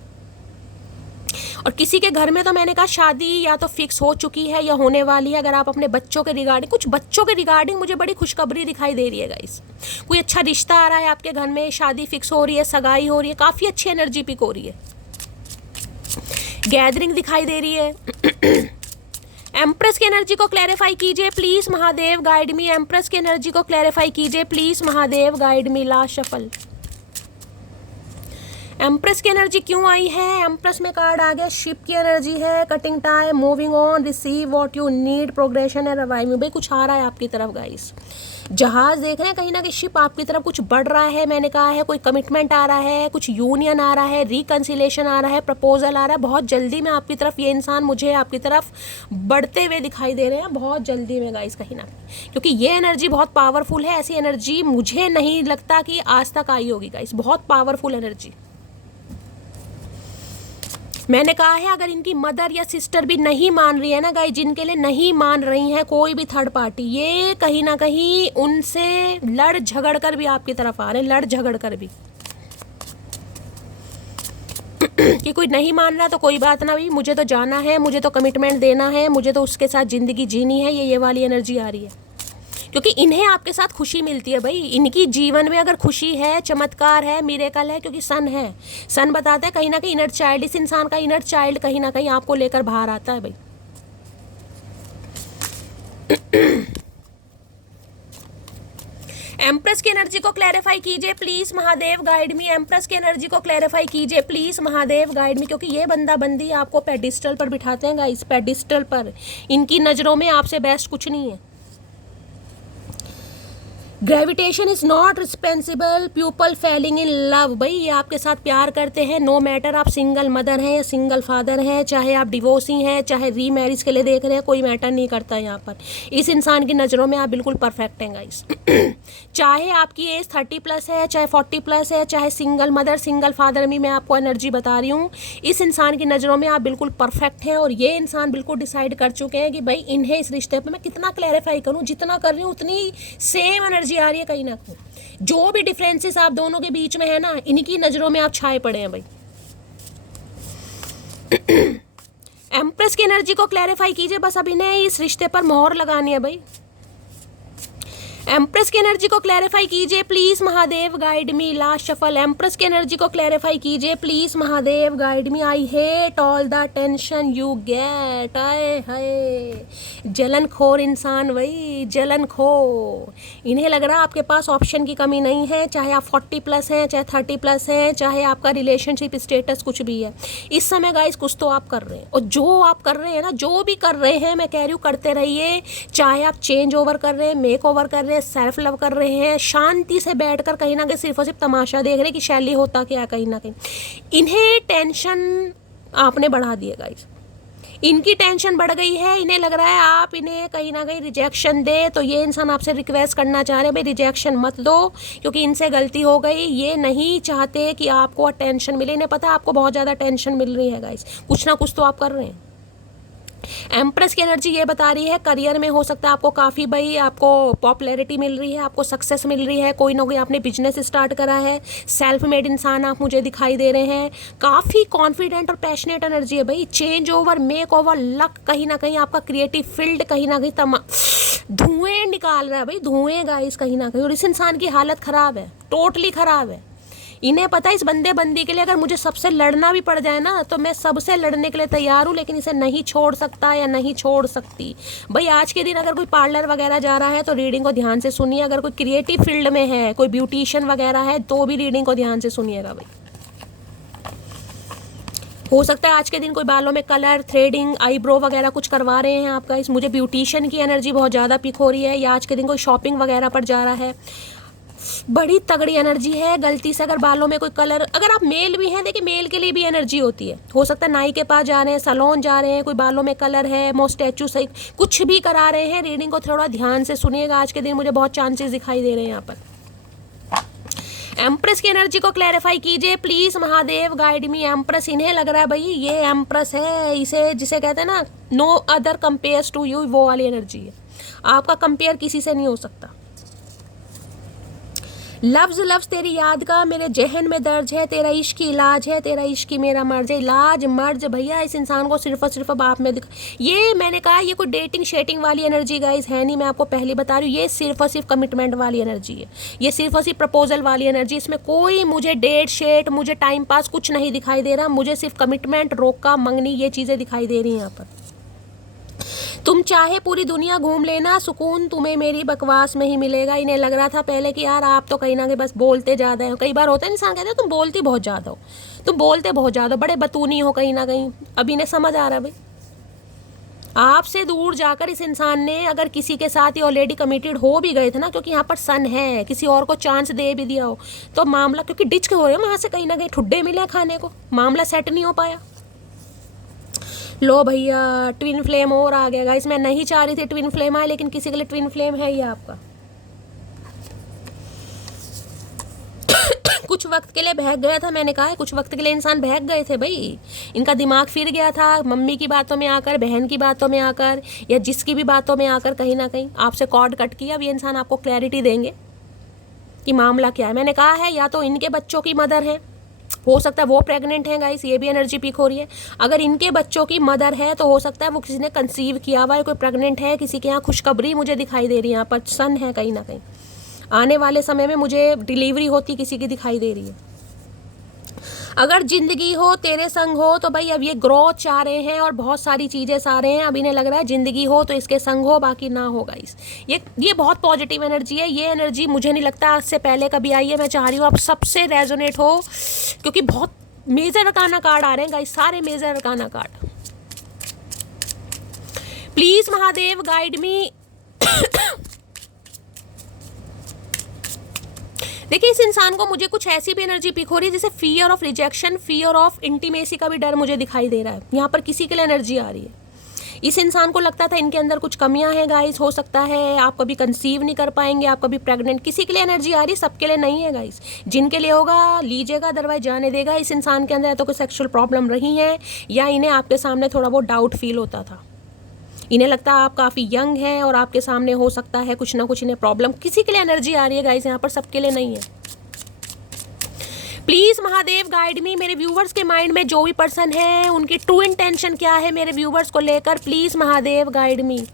और किसी के घर में तो मैंने कहा शादी या तो फिक्स हो चुकी है या होने वाली है। अगर आप अपने बच्चों के रिगार्डिंग, कुछ बच्चों के रिगार्डिंग मुझे बड़ी खुशखबरी दिखाई दे रही है गाइस। कोई अच्छा रिश्ता आ रहा है आपके घर में, शादी फिक्स हो रही है, सगाई हो रही है, काफ़ी अच्छी एनर्जी पिक हो रही है। गैदरिंग दिखाई दे रही है। एम्प्रेस की एनर्जी को क्लैरिफाई कीजिए please Mahadev, guide me. Empress की एनर्जी को क्लैरिफाई कीजिए please Mahadev, guide me. Last shuffle. Empress की एनर्जी क्यों आई है? एम्प्रेस में कार्ड आ गया, शिप की एनर्जी है, cutting time, moving on, receive what you need, progression and revival. भाई कुछ आ रहा है आपकी तरफ गाइस, जहाज देख रहे हैं कहीं ना कहीं, शिप आपकी तरफ कुछ बढ़ रहा है। मैंने कहा है कोई कमिटमेंट आ रहा है, कुछ यूनियन आ रहा है, रिकंसिलेशन आ रहा है, प्रपोजल आ रहा है। बहुत जल्दी में आपकी तरफ ये इंसान मुझे आपकी तरफ बढ़ते हुए दिखाई दे रहे हैं, बहुत जल्दी में गाइस कहीं ना कहीं, क्योंकि ये एनर्जी बहुत पावरफुल है। ऐसी एनर्जी मुझे नहीं लगता कि आज तक आई होगी गाइस, बहुत पावरफुल एनर्जी। मैंने कहा है अगर इनकी मदर या सिस्टर भी नहीं मान रही है ना गाइस, जिनके लिए नहीं मान रही है कोई भी थर्ड पार्टी, ये कहीं ना कहीं उनसे लड़ झगड़ कर भी आपकी तरफ आ रहे हैं, लड़ झगड़ कर भी कि कोई नहीं मान रहा तो कोई बात ना भाई, मुझे तो जाना है, मुझे तो कमिटमेंट देना है, मुझे तो उसके साथ ज़िंदगी जीनी है। ये वाली एनर्जी आ रही है, क्योंकि इन्हें आपके साथ खुशी मिलती है भाई। इनकी जीवन में अगर खुशी है, चमत्कार है, मिरेकल है, क्योंकि सन है। सन बताता है कहीं ना कहीं इनर चाइल्ड, इस इंसान का इनर चाइल्ड कहीं ना कहीं आपको लेकर बाहर आता है भाई। एम्प्रेस की एनर्जी को क्लैरिफाई कीजिए please Mahadev, guide me. Empress की एनर्जी को क्लैरिफाई कीजिए प्लीज महादेव, गाइड मी, क्योंकि ये बंदा बंदी आपको पेडिस्टल पर बिठाते हैं गाइस, पेडिस्टल पर। इनकी नज़रों में आपसे बेस्ट कुछ नहीं है। Gravitation is not responsible people falling in love. भाई ये आपके साथ प्यार करते हैं, नो मैटर आप सिंगल मदर हैं या सिंगल फादर हैं, चाहे आप डिवोर्सी हैं, चाहे री मैरिज के लिए देख रहे हैं, कोई मैटर नहीं करता यहाँ पर। इस इंसान की नज़रों में आप बिल्कुल परफेक्ट हैं गाइस। चाहे आपकी एज 30+ है, चाहे 40+ है, चाहे सिंगल मदर सिंगल फादर में, मैं आपको एनर्जी बता रही हूँ, इस इंसान की नज़रों में आप बिल्कुल परफेक्ट हैं। और ये इंसान बिल्कुल डिसाइड कर चुके हैं कि भाई इन्हें इस रिश्ते पर मैं कितना क्लैरिफाई करूँ, जितना कर रही हूँ उतनी सेम एनर्जी आ रही है कहीं ना कहीं। जो भी डिफरेंसेस आप दोनों के बीच में है ना, इनकी नजरों में आप छाए पड़े हैं भाई। एम्प्रेस की एनर्जी को क्लैरिफाई कीजिए, बस अब इन्हें इस रिश्ते पर मोहर लगानी है भाई। एम्प्रेस की एनर्जी को क्लैरिफाई कीजिए please Mahadev, guide me. Last shuffle. Empress की एनर्जी को क्लैरिफाई कीजिए please Mahadev, guide me. I hate all the tension you get. आए हाय, जलनखोर इंसान भाई, जलनखोर। इन्हें लग रहा है आपके पास ऑप्शन की कमी नहीं है, चाहे आप 40+ हैं, चाहे 30+ हैं, चाहे आपका रिलेशनशिप स्टेटस कुछ भी है। इस समय गाइस कुछ तो आप कर रहे हैं, और जो आप कर रहे हैं ना, जो भी कर रहे हैं, मैं कह रही हूँ करते रहिए। चाहे आप चेंज ओवर कर रहे हैं, मेक ओवर कर रहे हैं, सेल्फ लव कर रहे हैं, शांति से बैठकर कहीं ना कहीं सिर्फ और सिर्फ तमाशा देख रहे हैं कि शैली होता क्या है कहीं ना कहीं। इन्हें टेंशन आपने बढ़ा दी है गाइस, इनकी टेंशन बढ़ गई है। इन्हें लग रहा है आप इन्हें कहीं ना कहीं रिजेक्शन दे, तो ये इंसान आपसे रिक्वेस्ट करना चाह रहे हैं भाई रिजेक्शन मत दो, क्योंकि इनसे गलती हो गई। ये नहीं चाहते कि आपको अटेंशन मिले, इन्हें पता है आपको बहुत ज़्यादा टेंशन मिल रही है गाइस, कुछ ना कुछ तो आप कर रहे हैं। एम्प्रेस की एनर्जी ये बता रही है करियर में हो सकता है आपको काफ़ी भाई आपको पॉपुलैरिटी मिल रही है, आपको सक्सेस मिल रही है, कोई ना कोई आपने बिजनेस स्टार्ट करा है, सेल्फ मेड इंसान आप मुझे दिखाई दे रहे हैं, काफ़ी कॉन्फिडेंट और पैशनेट एनर्जी है भाई। Change over, make over, luck, कहीं ना कहीं आपका क्रिएटिव फील्ड कहीं ना कहीं धुएं निकाल रहा है भाई, धुएं गाइस कहीं ना कहीं। और इस इंसान की हालत ख़राब है, टोटली ख़राब है। इन्हें पता है इस बंदे बंदी के लिए अगर मुझे सबसे लड़ना भी पड़ जाए ना, तो मैं सबसे लड़ने के लिए तैयार हूँ, लेकिन इसे नहीं छोड़ सकता या नहीं छोड़ सकती भाई। आज के दिन अगर कोई पार्लर वगैरह जा रहा है तो रीडिंग को ध्यान से सुनिए, अगर कोई क्रिएटिव फील्ड में है, कोई ब्यूटिशियन वगैरह है, तो भी रीडिंग को ध्यान से सुनिएगा भाई। हो सकता है आज के दिन कोई बालों में कलर, थ्रेडिंग, आईब्रो वगैरह कुछ करवा रहे हैं आपका। इस मुझे ब्यूटिशियन की एनर्जी बहुत ज़्यादा पिक हो रही है, या आज के दिन कोई शॉपिंग वगैरह पर जा रहा है, बड़ी तगड़ी एनर्जी है। गलती से अगर बालों में कोई कलर, अगर आप मेल भी हैं, देखिए मेल के लिए भी एनर्जी होती है। हो सकता है नाई के पास जा रहे हैं, सैलून जा रहे हैं, कोई बालों में कलर है, मोस्टैचू सही कुछ भी करा रहे हैं, रीडिंग को थोड़ा ध्यान से सुनिएगा। आज के दिन मुझे बहुत चांसेस दिखाई दे रहे हैं यहाँ पर। एम्प्रेस की एनर्जी को क्लैरिफाई कीजिए please Mahadev, guide me. Empress, इन्हें लग रहा है भाई ये एम्प्रेस है, इसे जिसे कहते हैं ना no other compares to you, वो वाली एनर्जी है। आपका कंपेयर किसी से नहीं हो सकता। लफ्ज़ लफ्ज़ तेरी याद का मेरे जहन में दर्ज है, तेरा इश्क की इलाज है, तेरा इश्क की मेरा मर्ज है। इलाज मर्ज भैया इस इंसान को सिर्फ और सिर्फ अब आप में दिखा। ये मैंने कहा ये कोई डेटिंग शेटिंग वाली एनर्जी गाइस है नहीं, मैं आपको पहले बता रही हूँ। ये सिर्फ और सिर्फ कमिटमेंट वाली एनर्जी है, ये सिर्फ और सिर्फ प्रपोजल वाली एनर्जी। इसमें कोई मुझे डेट शेट, मुझे टाइम पास कुछ नहीं दिखाई दे रहा, मुझे सिर्फ कमिटमेंट, रोका, मंगनी, ये चीज़ें दिखाई दे रही हैं यहाँ पर। तुम चाहे पूरी दुनिया घूम लेना, सुकून तुम्हें मेरी बकवास में ही मिलेगा। इन्हें लग रहा था पहले कि यार आप तो कहीं ना कहीं बस बोलते ज़्यादा हो। कई बार होता है इंसान कहते हैं तुम बोलती बहुत ज़्यादा हो, तुम बोलते बहुत ज़्यादा, बड़े बतूनी हो कहीं ना कहीं। अब इन्हें समझ आ रहा है भाई, आपसे दूर जाकर इस इंसान ने अगर किसी के साथ ही ऑलरेडी कमिटेड हो भी गए थे ना, क्योंकि यहाँ पर सन है, किसी और को चांस दे भी दिया हो तो मामला, क्योंकि डिच के हो रहे हो वहाँ से कहीं ना कहीं ठुड्डे मिले खाने को, मामला सेट नहीं हो पाया। लो भैया ट्विन फ्लेम और आ गया गाइस। मैं नहीं चाह रही थी ट्विन फ्लेम आए, लेकिन किसी के लिए ट्विन फ्लेम है ये आपका। कुछ वक्त के लिए बहक गया था, मैंने कहा है कुछ वक्त के लिए इंसान बहक गए थे भाई। इनका दिमाग फिर गया था मम्मी की बातों में आकर, बहन की बातों में आकर, या जिसकी भी बातों में आकर कहीं ना कहीं आपसे कॉर्ड कट किया। अब ये इंसान आपको क्लैरिटी देंगे कि मामला क्या है। मैंने कहा है या तो इनके बच्चों की मदर है, हो सकता है वो प्रेग्नेंट है गाइस, ये भी एनर्जी पीक हो रही है। अगर इनके बच्चों की मदर है तो हो सकता है वो किसी ने कंसीव किया हुआ है, कोई प्रेग्नेंट है, किसी के यहाँ खुशखबरी मुझे दिखाई दे रही है। यहाँ पर सन है कहीं ना कहीं, आने वाले समय में मुझे डिलीवरी होती किसी की दिखाई दे रही है। अगर जिंदगी हो तेरे संग हो तो भाई अब ये ग्रोथ चाह रहे हैं और बहुत सारी चीज़ें चाह रहे हैं। अब इन्हें लग रहा है जिंदगी हो तो इसके संग हो, बाकी ना हो गाइस। ये बहुत पॉजिटिव एनर्जी है। ये एनर्जी मुझे नहीं लगता आज से पहले कभी आई है। मैं चाह रही हूँ आप सबसे रेजोनेट हो, क्योंकि बहुत मेजर अरकाना कार्ड आ रहे हैं गाइस, सारे major arcana card. Please Mahadev guide me. देखिए इस इंसान को मुझे कुछ ऐसी भी एनर्जी पिक हो रही है जैसे fear of rejection, fear of intimacy का भी डर मुझे दिखाई दे रहा है। यहाँ पर किसी के लिए एनर्जी आ रही है। इस इंसान को लगता था इनके अंदर कुछ कमियां हैं गाइस, हो सकता है आप कभी कंसीव नहीं कर पाएंगे, आप कभी प्रेग्नेंट, किसी के लिए एनर्जी आ रही है, सबके लिए नहीं है गाइस। जिनके लिए होगा लीजिएगा, अदरवाइज जाने देगा। इस इंसान के अंदर तो कोई सेक्सुअल प्रॉब्लम रही है, या इन्हें आपके सामने थोड़ा बहुत डाउट फील होता था। इन्हें लगता है आप काफ़ी यंग हैं और आपके सामने हो सकता है कुछ ना कुछ इन्हें प्रॉब्लम। किसी के लिए एनर्जी आ रही है गाइस यहाँ पर, सबके लिए नहीं है। प्लीज महादेव गाइड मी। मेरे व्यूवर्स के माइंड में जो भी पर्सन है उनकी ट्रू इंटेंशन क्या है मेरे व्यूवर्स को लेकर, प्लीज महादेव गाइड मी।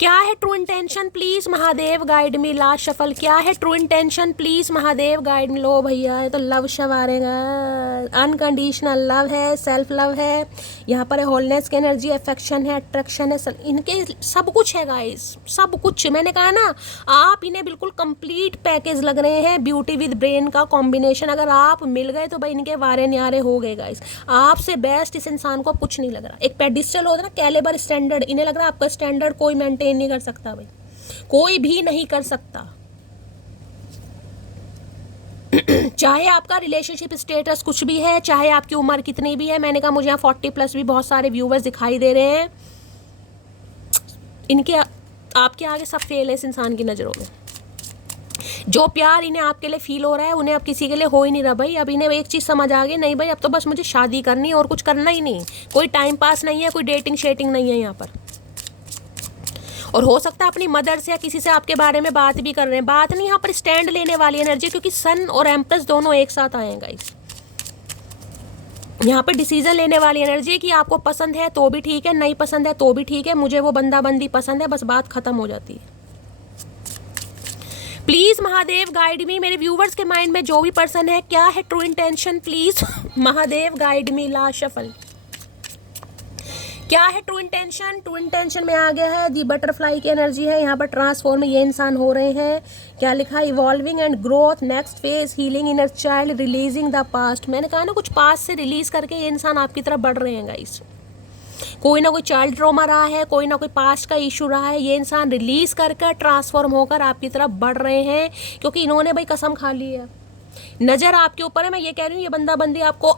क्या है true intention, please Mahadev guide me. Last shuffle, क्या है true intention, please Mahadev guide me. लो भैया ये तो लव शव आ रहेगा, अनकंडीशनल लव है, सेल्फ लव है, यहाँ पर है होलनेस की एनर्जी, अफेक्शन है, अट्रैक्शन है, इनके सब कुछ है गाइस, सब कुछ। मैंने कहा ना आप इन्हें बिल्कुल कंप्लीट पैकेज लग रहे हैं, ब्यूटी विद ब्रेन का कॉम्बिनेशन। अगर आप मिल गए तो भाई इनके वारे न्यारे हो गए गाइस। आपसे बेस्ट इस इंसान को कुछ नहीं लग रहा। एक पेडिस्टल होता है ना, कैलिबर स्टैंडर्ड, इन्हें लग रहा है आपका स्टैंडर्ड कोई मेंटेन नहीं कर सकता भाई, कोई भी नहीं कर सकता। चाहे आपका रिलेशनशिप स्टेटस कुछ भी है, चाहे आपकी उम्र कितनी भी है। मैंने कहा मुझे यहाँ 40+ भी बहुत सारे व्यूवर्स दिखाई दे रहे हैं, इनके आपके आगे सब फेल है इस इंसान की नज़रों में। जो प्यार इन्हें आपके लिए फील हो रहा है उन्हें अब किसी के लिए हो ही नहीं रहा भाई। अब इन्हें एक चीज़ समझ आ गई, नहीं भाई अब तो बस मुझे शादी करनी है और कुछ करना ही नहीं, कोई टाइम पास नहीं है, कोई डेटिंग शेटिंग नहीं है यहाँ पर। और हो सकता है अपनी मदर से या किसी से आपके बारे में बात भी कर रहे हैं, बात नहीं, यहाँ पर स्टैंड लेने वाली एनर्जी, क्योंकि सन और एम्प्रेस दोनों एक साथ आए हैं गाइस। यहाँ पर डिसीजन लेने वाली एनर्जी है कि आपको पसंद है तो भी ठीक है, नहीं पसंद है तो भी ठीक है, मुझे वो बंदा बंदी पसंद है, बस बात खत्म हो जाती है। प्लीज महादेव गाइड मी। मेरे व्यूवर्स के माइंड में जो भी पर्सन है, क्या है true intention, please Mahadev guide me. Last shuffle, क्या है ट्रू इंटेंशन। ट्रू इंटेंशन में आ गया है दी बटरफ्लाई की एनर्जी है। यहाँ पर ट्रांसफॉर्म ये इंसान हो रहे हैं। क्या लिखा, evolving and growth, next phase, healing inner child, releasing the past. मैंने कहा ना कुछ पास्ट से रिलीज करके ये इंसान आपकी तरफ बढ़ रहे हैं गाइस। कोई ना कोई चाइल्ड ट्रॉमा रहा है, कोई ना कोई पास्ट का इशू रहा है, ये इंसान रिलीज करके ट्रांसफॉर्म होकर आपकी तरफ बढ़ रहे हैं, क्योंकि इन्होंने भाई कसम खा ली है। नज़र आपके ऊपर है। मैं ये कह रही हूँ ये बंदा बंदी आपको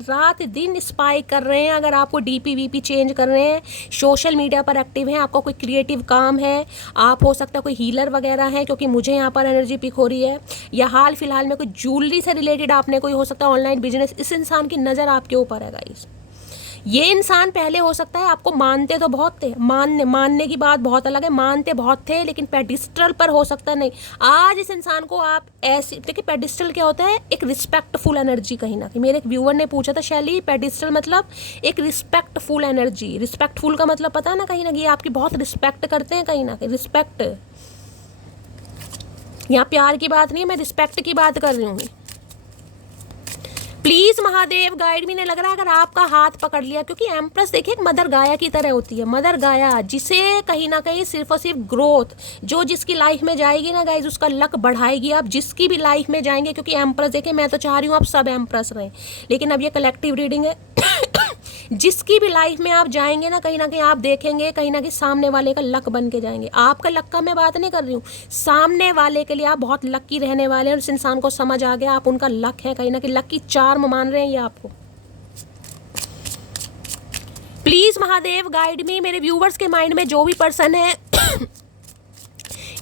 रात दिन स्पाई कर रहे हैं। अगर आपको डीपी वीपी चेंज कर रहे हैं, सोशल मीडिया पर एक्टिव हैं, आपका कोई क्रिएटिव काम है, आप हो सकता है कोई हीलर वगैरह है, क्योंकि मुझे यहाँ पर एनर्जी पिक हो रही है, या हाल फिलहाल में कोई ज्वेलरी से रिलेटेड आपने कोई हो सकता है ऑनलाइन बिजनेस, इस इंसान की नज़र आपके ऊपर है गाइस। ये इंसान पहले हो सकता है आपको मानते तो बहुत थे, मानने की बात बहुत अलग है, मानते बहुत थे, लेकिन पेडिस्टल पर हो सकता नहीं। आज इस इंसान को आप ऐसे देखिए, पेडिस्टल क्या होता है, एक रिस्पेक्टफुल एनर्जी। कहीं ना कहीं मेरे एक व्यूअर ने पूछा था, शैली पेडिस्टल मतलब एक रिस्पेक्टफुल एनर्जी। रिस्पेक्टफुल का मतलब पता है ना, कहीं ना कहीं आपकी बहुत रिस्पेक्ट करते हैं, कहीं ना कहीं रिस्पेक्ट। यहाँ प्यार की बात नहीं है, मैं रिस्पेक्ट की बात कर रही हूँ। प्लीज महादेव गाइड मी। ने लग रहा है अगर आपका हाथ पकड़ लिया, क्योंकि एम्प्रेस देखिए एक मदर गाया की तरह होती है, मदर गाया, जिसे कहीं ना कहीं सिर्फ और सिर्फ ग्रोथ, जो जिसकी लाइफ में जाएगी ना गाइज उसका लक बढ़ाएगी। आप जिसकी भी लाइफ में जाएंगे, क्योंकि एम्प्रेस देखिए, मैं तो चाह रही हूँ आप सब एम्प्रेस रहें, लेकिन अब ये कलेक्टिव रीडिंग है। जिसकी भी लाइफ में आप जाएंगे ना कहीं आप देखेंगे कहीं ना कहीं सामने वाले का लक बन के जाएंगे। आपका लक का मैं बात नहीं कर रही हूँ, सामने वाले के लिए आप बहुत लकी रहने वाले हैं। और इस इंसान को समझ आ गया आप उनका लक है, कहीं ना कहीं लक की चार्म मान रहे हैं ये आपको। प्लीज महादेव गाइड मी। मेरे व्यूवर्स के माइंड में जो भी पर्सन है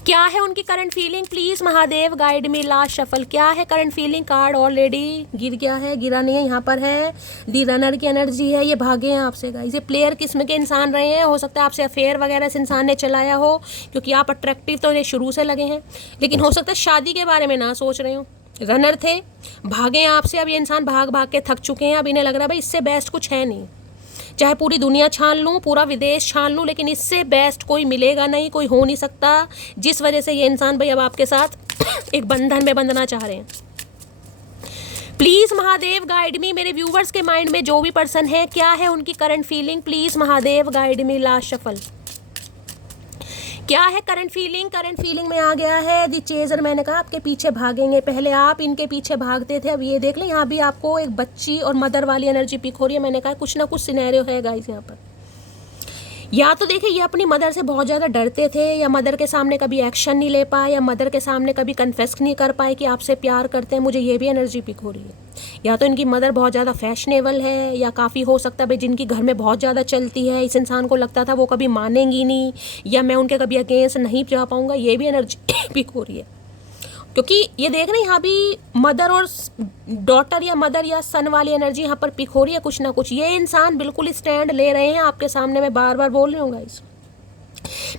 क्या है उनकी current feeling, please Mahadev guide me. Last shuffle, क्या है करंट फीलिंग। कार्ड ऑलरेडी गिर गया है, गिरा नहीं है, यहाँ पर है दी रनर की एनर्जी है। ये भागे हैं आपसे गाइस, ये प्लेयर किस्म के इंसान रहे हैं। हो सकता है आपसे अफेयर वगैरह इस इंसान ने चलाया हो, क्योंकि आप अट्रैक्टिव तो ये शुरू से लगे हैं, लेकिन हो सकता है शादी के बारे में ना सोच रहे हो। रनर थे, भागे हैं आपसे। अब ये इंसान भाग भाग के थक चुके हैं। अब इन्हें लग रहा है भाई इससे बेस्ट कुछ है नहीं, चाहे पूरी दुनिया छान लूँ, पूरा विदेश छान लूँ, लेकिन इससे बेस्ट कोई मिलेगा नहीं, कोई हो नहीं सकता। जिस वजह से ये इंसान भाई अब आपके साथ एक बंधन में बंधना चाह रहे हैं। प्लीज महादेव गाइड मी। मेरे व्यूवर्स के माइंड में जो भी पर्सन है क्या है उनकी current feeling, please Mahadev guide me. Last shuffle, क्या है करंट फीलिंग। करंट फीलिंग में आ गया है दी चेजर। मैंने कहा आपके पीछे भागेंगे, पहले आप इनके पीछे भागते थे, अब ये देख लें यहाँ भी आपको एक बच्ची और मदर वाली एनर्जी पिक हो रही है। मैंने कहा कुछ ना कुछ सिनेरियो है गाइस यहाँ पर। या तो देखिए ये अपनी मदर से बहुत ज़्यादा डरते थे, या मदर के सामने कभी एक्शन नहीं ले पाए, या मदर के सामने कभी कन्फेस नहीं कर पाए कि आपसे प्यार करते हैं। मुझे ये भी एनर्जी पिक हो रही है। या तो इनकी मदर बहुत ज़्यादा फैशनेबल है, या काफ़ी हो सकता है भाई जिनकी घर में बहुत ज़्यादा चलती है, इस इंसान को लगता था वो कभी मानेंगी नहीं, या मैं उनके कभी अगेंस्ट नहीं जा पाऊँगा। ये भी एनर्जी पिक हो रही है, क्योंकि ये देख रहे हैं यहाँ भी मदर और डॉटर या मदर या सन वाली एनर्जी यहाँ पर पिक हो रही है कुछ ना कुछ। ये इंसान बिल्कुल स्टैंड ले रहे हैं आपके सामने, मैं बार बार बोल रही हूँ गाइस।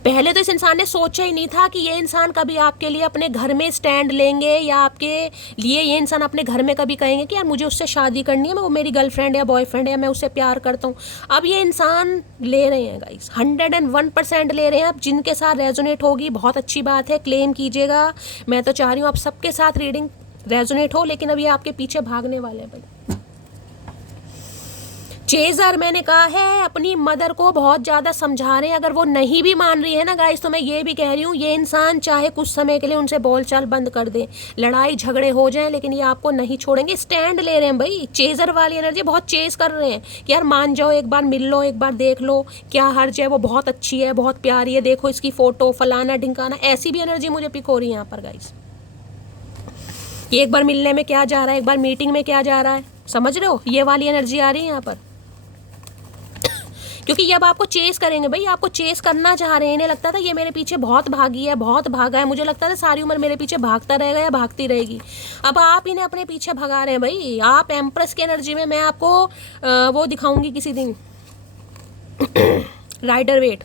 पहले तो इस इंसान ने सोचा ही नहीं था कि ये इंसान कभी आपके लिए अपने घर में स्टैंड लेंगे, या आपके लिए ये इंसान अपने घर में कभी कहेंगे कि यार मुझे उससे शादी करनी है, मैं वो मेरी गर्लफ्रेंड या बॉयफ्रेंड है, मैं उससे प्यार करता हूँ। अब ये इंसान ले रहे हैं गाइस, 101% ले रहे हैं। अब जिनके साथ रेजोनेट होगी बहुत अच्छी बात है, क्लेम कीजिएगा। मैं तो चाह रही हूँ आप सबके साथ रीडिंग रेजोनेट हो, लेकिन अब ये आपके पीछे भागने वाले हैं भाई। चेजर, मैंने कहा है अपनी मदर को बहुत ज़्यादा समझा रहे हैं। अगर वो नहीं भी मान रही है ना गाइस, तो मैं ये भी कह रही हूँ ये इंसान चाहे कुछ समय के लिए उनसे बोलचाल बंद कर दे, लड़ाई झगड़े हो जाए, लेकिन ये आपको नहीं छोड़ेंगे। स्टैंड ले रहे हैं भाई। चेजर वाली एनर्जी बहुत चेज कर रहे हैं कि यार मान जाओ, एक बार मिल लो, एक बार देख लो, क्या हर्ज है, वो बहुत अच्छी है, बहुत प्यारी है, देखो इसकी फ़ोटो, फलाना ढिंकाना। ऐसी भी एनर्जी मुझे पिक हो रही है यहाँ पर गाइस। एक बार मिलने में क्या जा रहा है, एक बार मीटिंग में क्या जा रहा है, समझ रहे हो। ये वाली एनर्जी आ रही है यहाँ पर, क्योंकि ये अब आपको चेस करेंगे भाई, आपको चेस करना चाह रहे हैं। इन्हें लगता था ये मेरे पीछे बहुत भागी है, बहुत भागा है, मुझे लगता था सारी उम्र मेरे पीछे भागता रहेगा या भागती रहेगी। अब आप इन्हें अपने पीछे भगा रहे हैं भाई। आप एम्प्रेस की एनर्जी में, मैं आपको वो दिखाऊंगी किसी दिन राइडर वेट,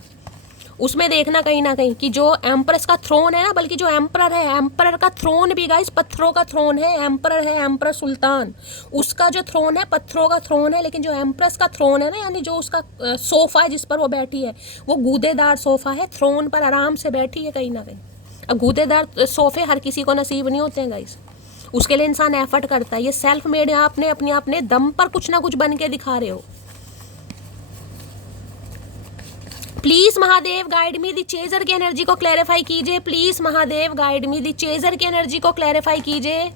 उसमें देखना कहीं ना कहीं कि जो एम्प्रेस का थ्रोन है ना, बल्कि जो एम्परर है, एम्परर का थ्रोन भी गाइस पत्थरों का थ्रोन है। एम्परर है एम्परर सुल्तान, उसका जो थ्रोन है पत्थरों का थ्रोन है। लेकिन जो एम्प्रेस का थ्रोन है ना, यानी जो उसका सोफा है जिस पर वो बैठी है, वो गूदेदार सोफा है। थ्रोन पर आराम से बैठी है कहीं ना कहीं। अब गूदेदार सोफे हर किसी को नसीब नहीं होते हैं गाइस, उसके लिए इंसान एफर्ट करता है। ये सेल्फ मेड है, आपने अपने दम पर कुछ ना कुछ बन के दिखा रहे हो। Please Mahadev guide me the chaser की एनर्जी को क्लैरिफाई कीजिए। Please Mahadev guide me the chaser की एनर्जी को क्लैरिफाई कीजिए।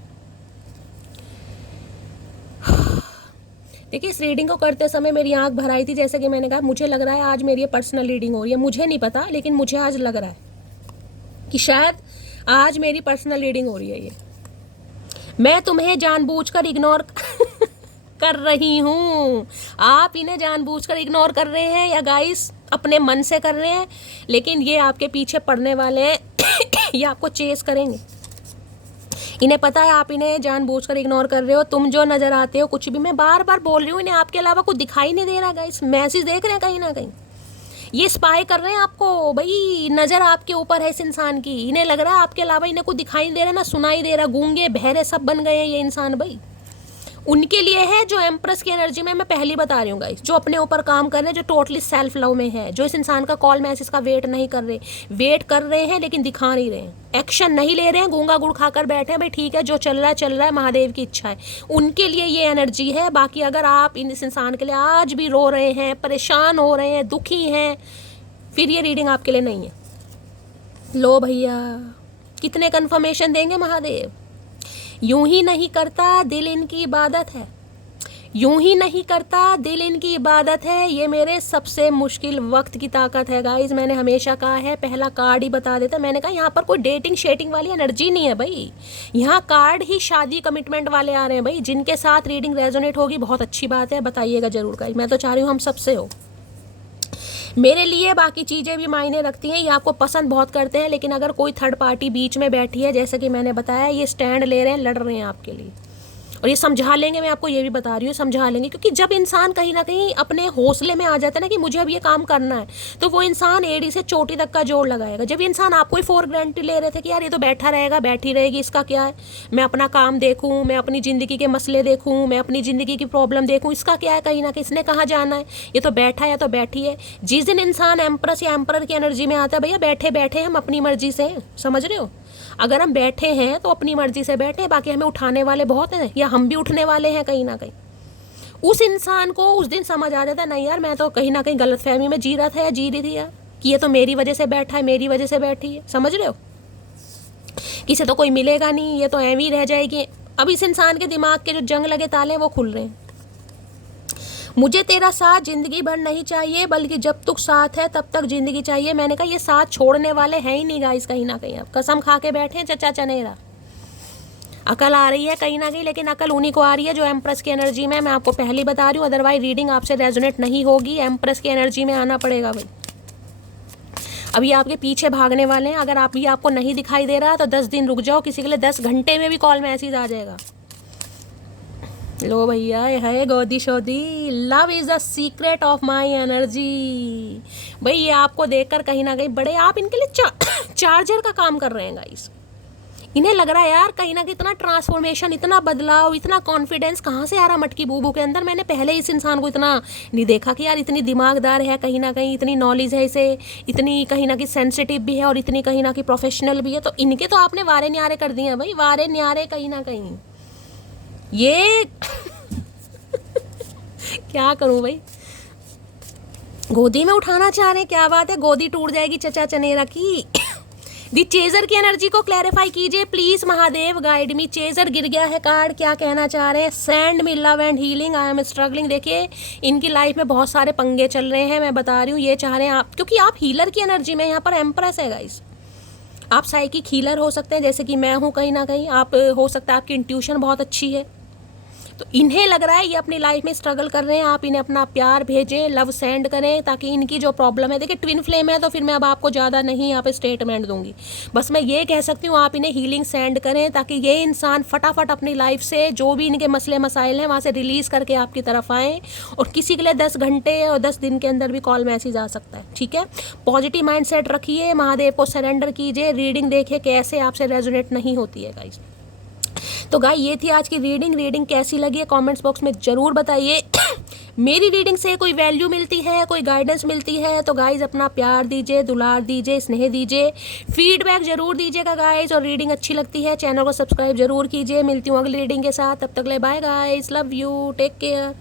देखिए इस रीडिंग को करते समय मेरी आंख भर आई थी, जैसे कि मैंने कहा मुझे लग रहा है आज मेरी ये पर्सनल रीडिंग हो रही है। मुझे नहीं पता, लेकिन मुझे आज लग रहा है कि शायद आज मेरी पर्सनल रीडिंग हो रही है। ये मैं तुम्हें जानबूझकर इग्नोर कर रही हूँ, आप इन्हें जानबूझकर इग्नोर कर रहे हैं या गाइस अपने मन से कर रहे हैं, लेकिन ये आपके पीछे पड़ने वाले हैं। ये आपको चेस करेंगे। इन्हें पता है आप इन्हें जानबूझकर इग्नोर कर रहे हो। तुम जो नजर आते हो कुछ भी, मैं बार बार बोल रही हूँ, इन्हें आपके अलावा कुछ दिखाई नहीं दे रहा गाइस। मैसेज देख रहे हैं कहीं ना कहीं, ये स्पाई कर रहे हैं आपको भाई। नजर आपके ऊपर है इस इंसान की। इन्हें लग रहा है आपके अलावा इन्हें कुछ दिखाई दे रहा, ना सुनाई दे रहा, गूंगे बहरे सब बन गए हैं ये इंसान भाई। उनके लिए है जो एम्प्रेस की एनर्जी में, मैं पहली बता रही हूँ गाइस, जो अपने ऊपर काम कर रहे हैं, जो टोटली सेल्फ लव में है, जो इस इंसान का कॉल मैसेज का वेट नहीं कर रहे, वेट कर रहे हैं लेकिन दिखा नहीं रहे हैं, एक्शन नहीं ले रहे हैं, गूंगा गुड़ खाकर बैठे हैं, भाई ठीक है जो चल रहा है चल रहा है, महादेव की इच्छा है, उनके लिए ये एनर्जी है। बाकी अगर आप इस इंसान के लिए आज भी रो रहे हैं, परेशान हो रहे हैं, दुखी हैं, फिर ये रीडिंग आपके लिए नहीं है। लो भैया, कितने कन्फर्मेशन देंगे महादेव? यूं ही नहीं करता दिल इनकी इबादत है, यूं ही नहीं करता दिल इनकी इबादत है, ये मेरे सबसे मुश्किल वक्त की ताकत है गाइज। मैंने हमेशा कहा है, पहला कार्ड ही बता देता, मैंने कहा यहाँ पर कोई डेटिंग शेटिंग वाली एनर्जी नहीं है भाई, यहाँ कार्ड ही शादी कमिटमेंट वाले आ रहे हैं भाई। जिनके साथ रीडिंग रेजोनेट होगी बहुत अच्छी बात है, बताइएगा जरूर गाइज, मैं तो चाह रही हूँ हम सबसे हो। मेरे लिए बाकी चीज़ें भी मायने रखती हैं, ये आपको पसंद बहुत करते हैं, लेकिन अगर कोई थर्ड पार्टी बीच में बैठी है, जैसे कि मैंने बताया, ये स्टैंड ले रहे हैं, लड़ रहे हैं आपके लिए, और ये समझा लेंगे, मैं आपको ये भी बता रही हूँ समझा लेंगे। क्योंकि जब इंसान कहीं ना कहीं अपने हौसले में आ जाता है ना कि मुझे अब ये काम करना है, तो वो इंसान एड़ी से चोटी तक का जोड़ लगाएगा। जब इंसान आपको ही फॉर ग्रांटेड ले रहे थे कि यार ये तो बैठा रहेगा, बैठी रहेगी, इसका क्या है, मैं अपना काम देखूँ, मैं अपनी ज़िंदगी के मसले देखूँ, मैं अपनी ज़िंदगी की प्रॉब्लम देखूँ, इसका क्या है, कहीं ना कहीं इसने कहाँ जाना है, ये तो बैठा है या तो बैठी है। जिस दिन इंसान एम्प्रेस या एम्परर की एनर्जी में आता है, भैया बैठे बैठे हम अपनी मर्जी से, समझ रहे हो, अगर हम बैठे हैं तो अपनी मर्जी से बैठे हैं, बाकी हमें उठाने वाले बहुत हैं, या हम भी उठने वाले हैं कहीं ना कहीं। उस इंसान को उस दिन समझ आ जाता है, नहीं यार मैं तो कहीं ना कहीं गलतफहमी में जी रहा था या जी रही थी यार, कि ये तो मेरी वजह से बैठा है, मेरी वजह से बैठी है, समझ रहे हो, किसे तो कोई मिलेगा नहीं, ये तो एवं ही रह जाएगी। अब इस इंसान के दिमाग के जो जंग लगे ताले हैं वो खुल रहे हैं। मुझे तेरा साथ जिंदगी भर नहीं चाहिए, बल्कि जब तक साथ है तब तक जिंदगी चाहिए। मैंने कहा ये साथ छोड़ने वाले हैं ही नहीं गाइस, कहीं ना कहीं अब कसम खा के बैठे हैं चचा चनेरा। अकल आ रही है कहीं ना कहीं, लेकिन अकल उन्हीं को आ रही है जो एम्प्रेस की एनर्जी में, मैं आपको पहले बता रही हूँ, अदरवाइज रीडिंग आपसे रेजोनेट नहीं होगी, एम्प्रेस की एनर्जी में आना पड़ेगा भाई। अभी आपके पीछे भागने वाले हैं, अगर आप भी आपको नहीं दिखाई दे रहा तो 10 दिन रुक जाओ, किसी के लिए 10 घंटे में भी कॉल मैसेज आ जाएगा। लो भैया, है गोदी शोदी, love is the secret of my energy. भाई ये आपको देखकर कहीं ना कहीं बड़े आप इनके लिए चार्जर का काम कर रहे हैं गाइस। इन्हें लग रहा है यार कहीं ना कहीं इतना ट्रांसफॉर्मेशन, इतना बदलाव, इतना कॉन्फिडेंस कहाँ से आ रहा मटकी बूबू के अंदर। मैंने पहले इस इंसान को इतना नहीं देखा कि यार इतनी दिमागदार है, कहीं ना कहीं इतनी नॉलेज है इसे, इतनी कहीं ना कहीं सेंसिटिव भी है और इतनी कहीं ना कहीं प्रोफेशनल भी है। तो इनके तो आपने वारे न्यारे कर दिए हैं भाई, वारे न्यारे कहीं ना कहीं। ये क्या करूं भाई, गोदी में उठाना चाह रहे हैं, क्या बात है, गोदी टूट जाएगी चचा चनेरा की। दी चेजर की एनर्जी को क्लैरिफाई कीजिए please Mahadev, guide me. Chaser गिर गया है कार्ड, क्या कहना चाह रहे हैं? Send me love and healing, I am struggling. देखिए इनकी लाइफ में बहुत सारे पंगे चल रहे हैं, मैं बता रही हूँ, ये चाह रहे हैं आप, क्योंकि आप हीलर की एनर्जी में, यहाँ पर एम्प्रेस है गाइस। आप साइकिक हीलर हो सकते हैं, जैसे कि मैं हूँ, कहीं ना कहीं आप हो सकता है आपकी इंट्यूशन बहुत अच्छी है। तो इन्हें लग रहा है ये अपनी लाइफ में स्ट्रगल कर रहे हैं, आप इन्हें अपना प्यार भेजें, लव सेंड करें, ताकि इनकी जो प्रॉब्लम है, देखिए ट्विन फ्लेम है तो फिर मैं अब आपको ज़्यादा नहीं यहाँ पे स्टेटमेंट दूंगी, बस मैं ये कह सकती हूँ आप इन्हें हीलिंग सेंड करें, ताकि ये इंसान फटाफट अपनी लाइफ से जो भी इनके मसले मसाइल हैं वहाँ से रिलीज़ करके आपकी तरफ आएँ। और किसी के लिए 10 घंटे और 10 दिन के अंदर भी कॉल मैसेज आ सकता है, ठीक है। पॉजिटिव माइंड सेट रखिए, महादेव को सरेंडर कीजिए, रीडिंग देखिए कैसे आपसे रेजोनेट नहीं होती है गाइस। तो गाइस ये थी आज की रीडिंग कैसी लगी है कमेंट्स बॉक्स में ज़रूर बताइए। मेरी रीडिंग से कोई वैल्यू मिलती है, कोई गाइडेंस मिलती है तो गाइस अपना प्यार दीजिए, दुलार दीजिए, स्नेह दीजिए, फीडबैक जरूर दीजिएगा गाइस। और रीडिंग अच्छी लगती है चैनल को सब्सक्राइब जरूर कीजिए। मिलती हूँ अगली रीडिंग के साथ, तब तक ले bye guys, love you, take care.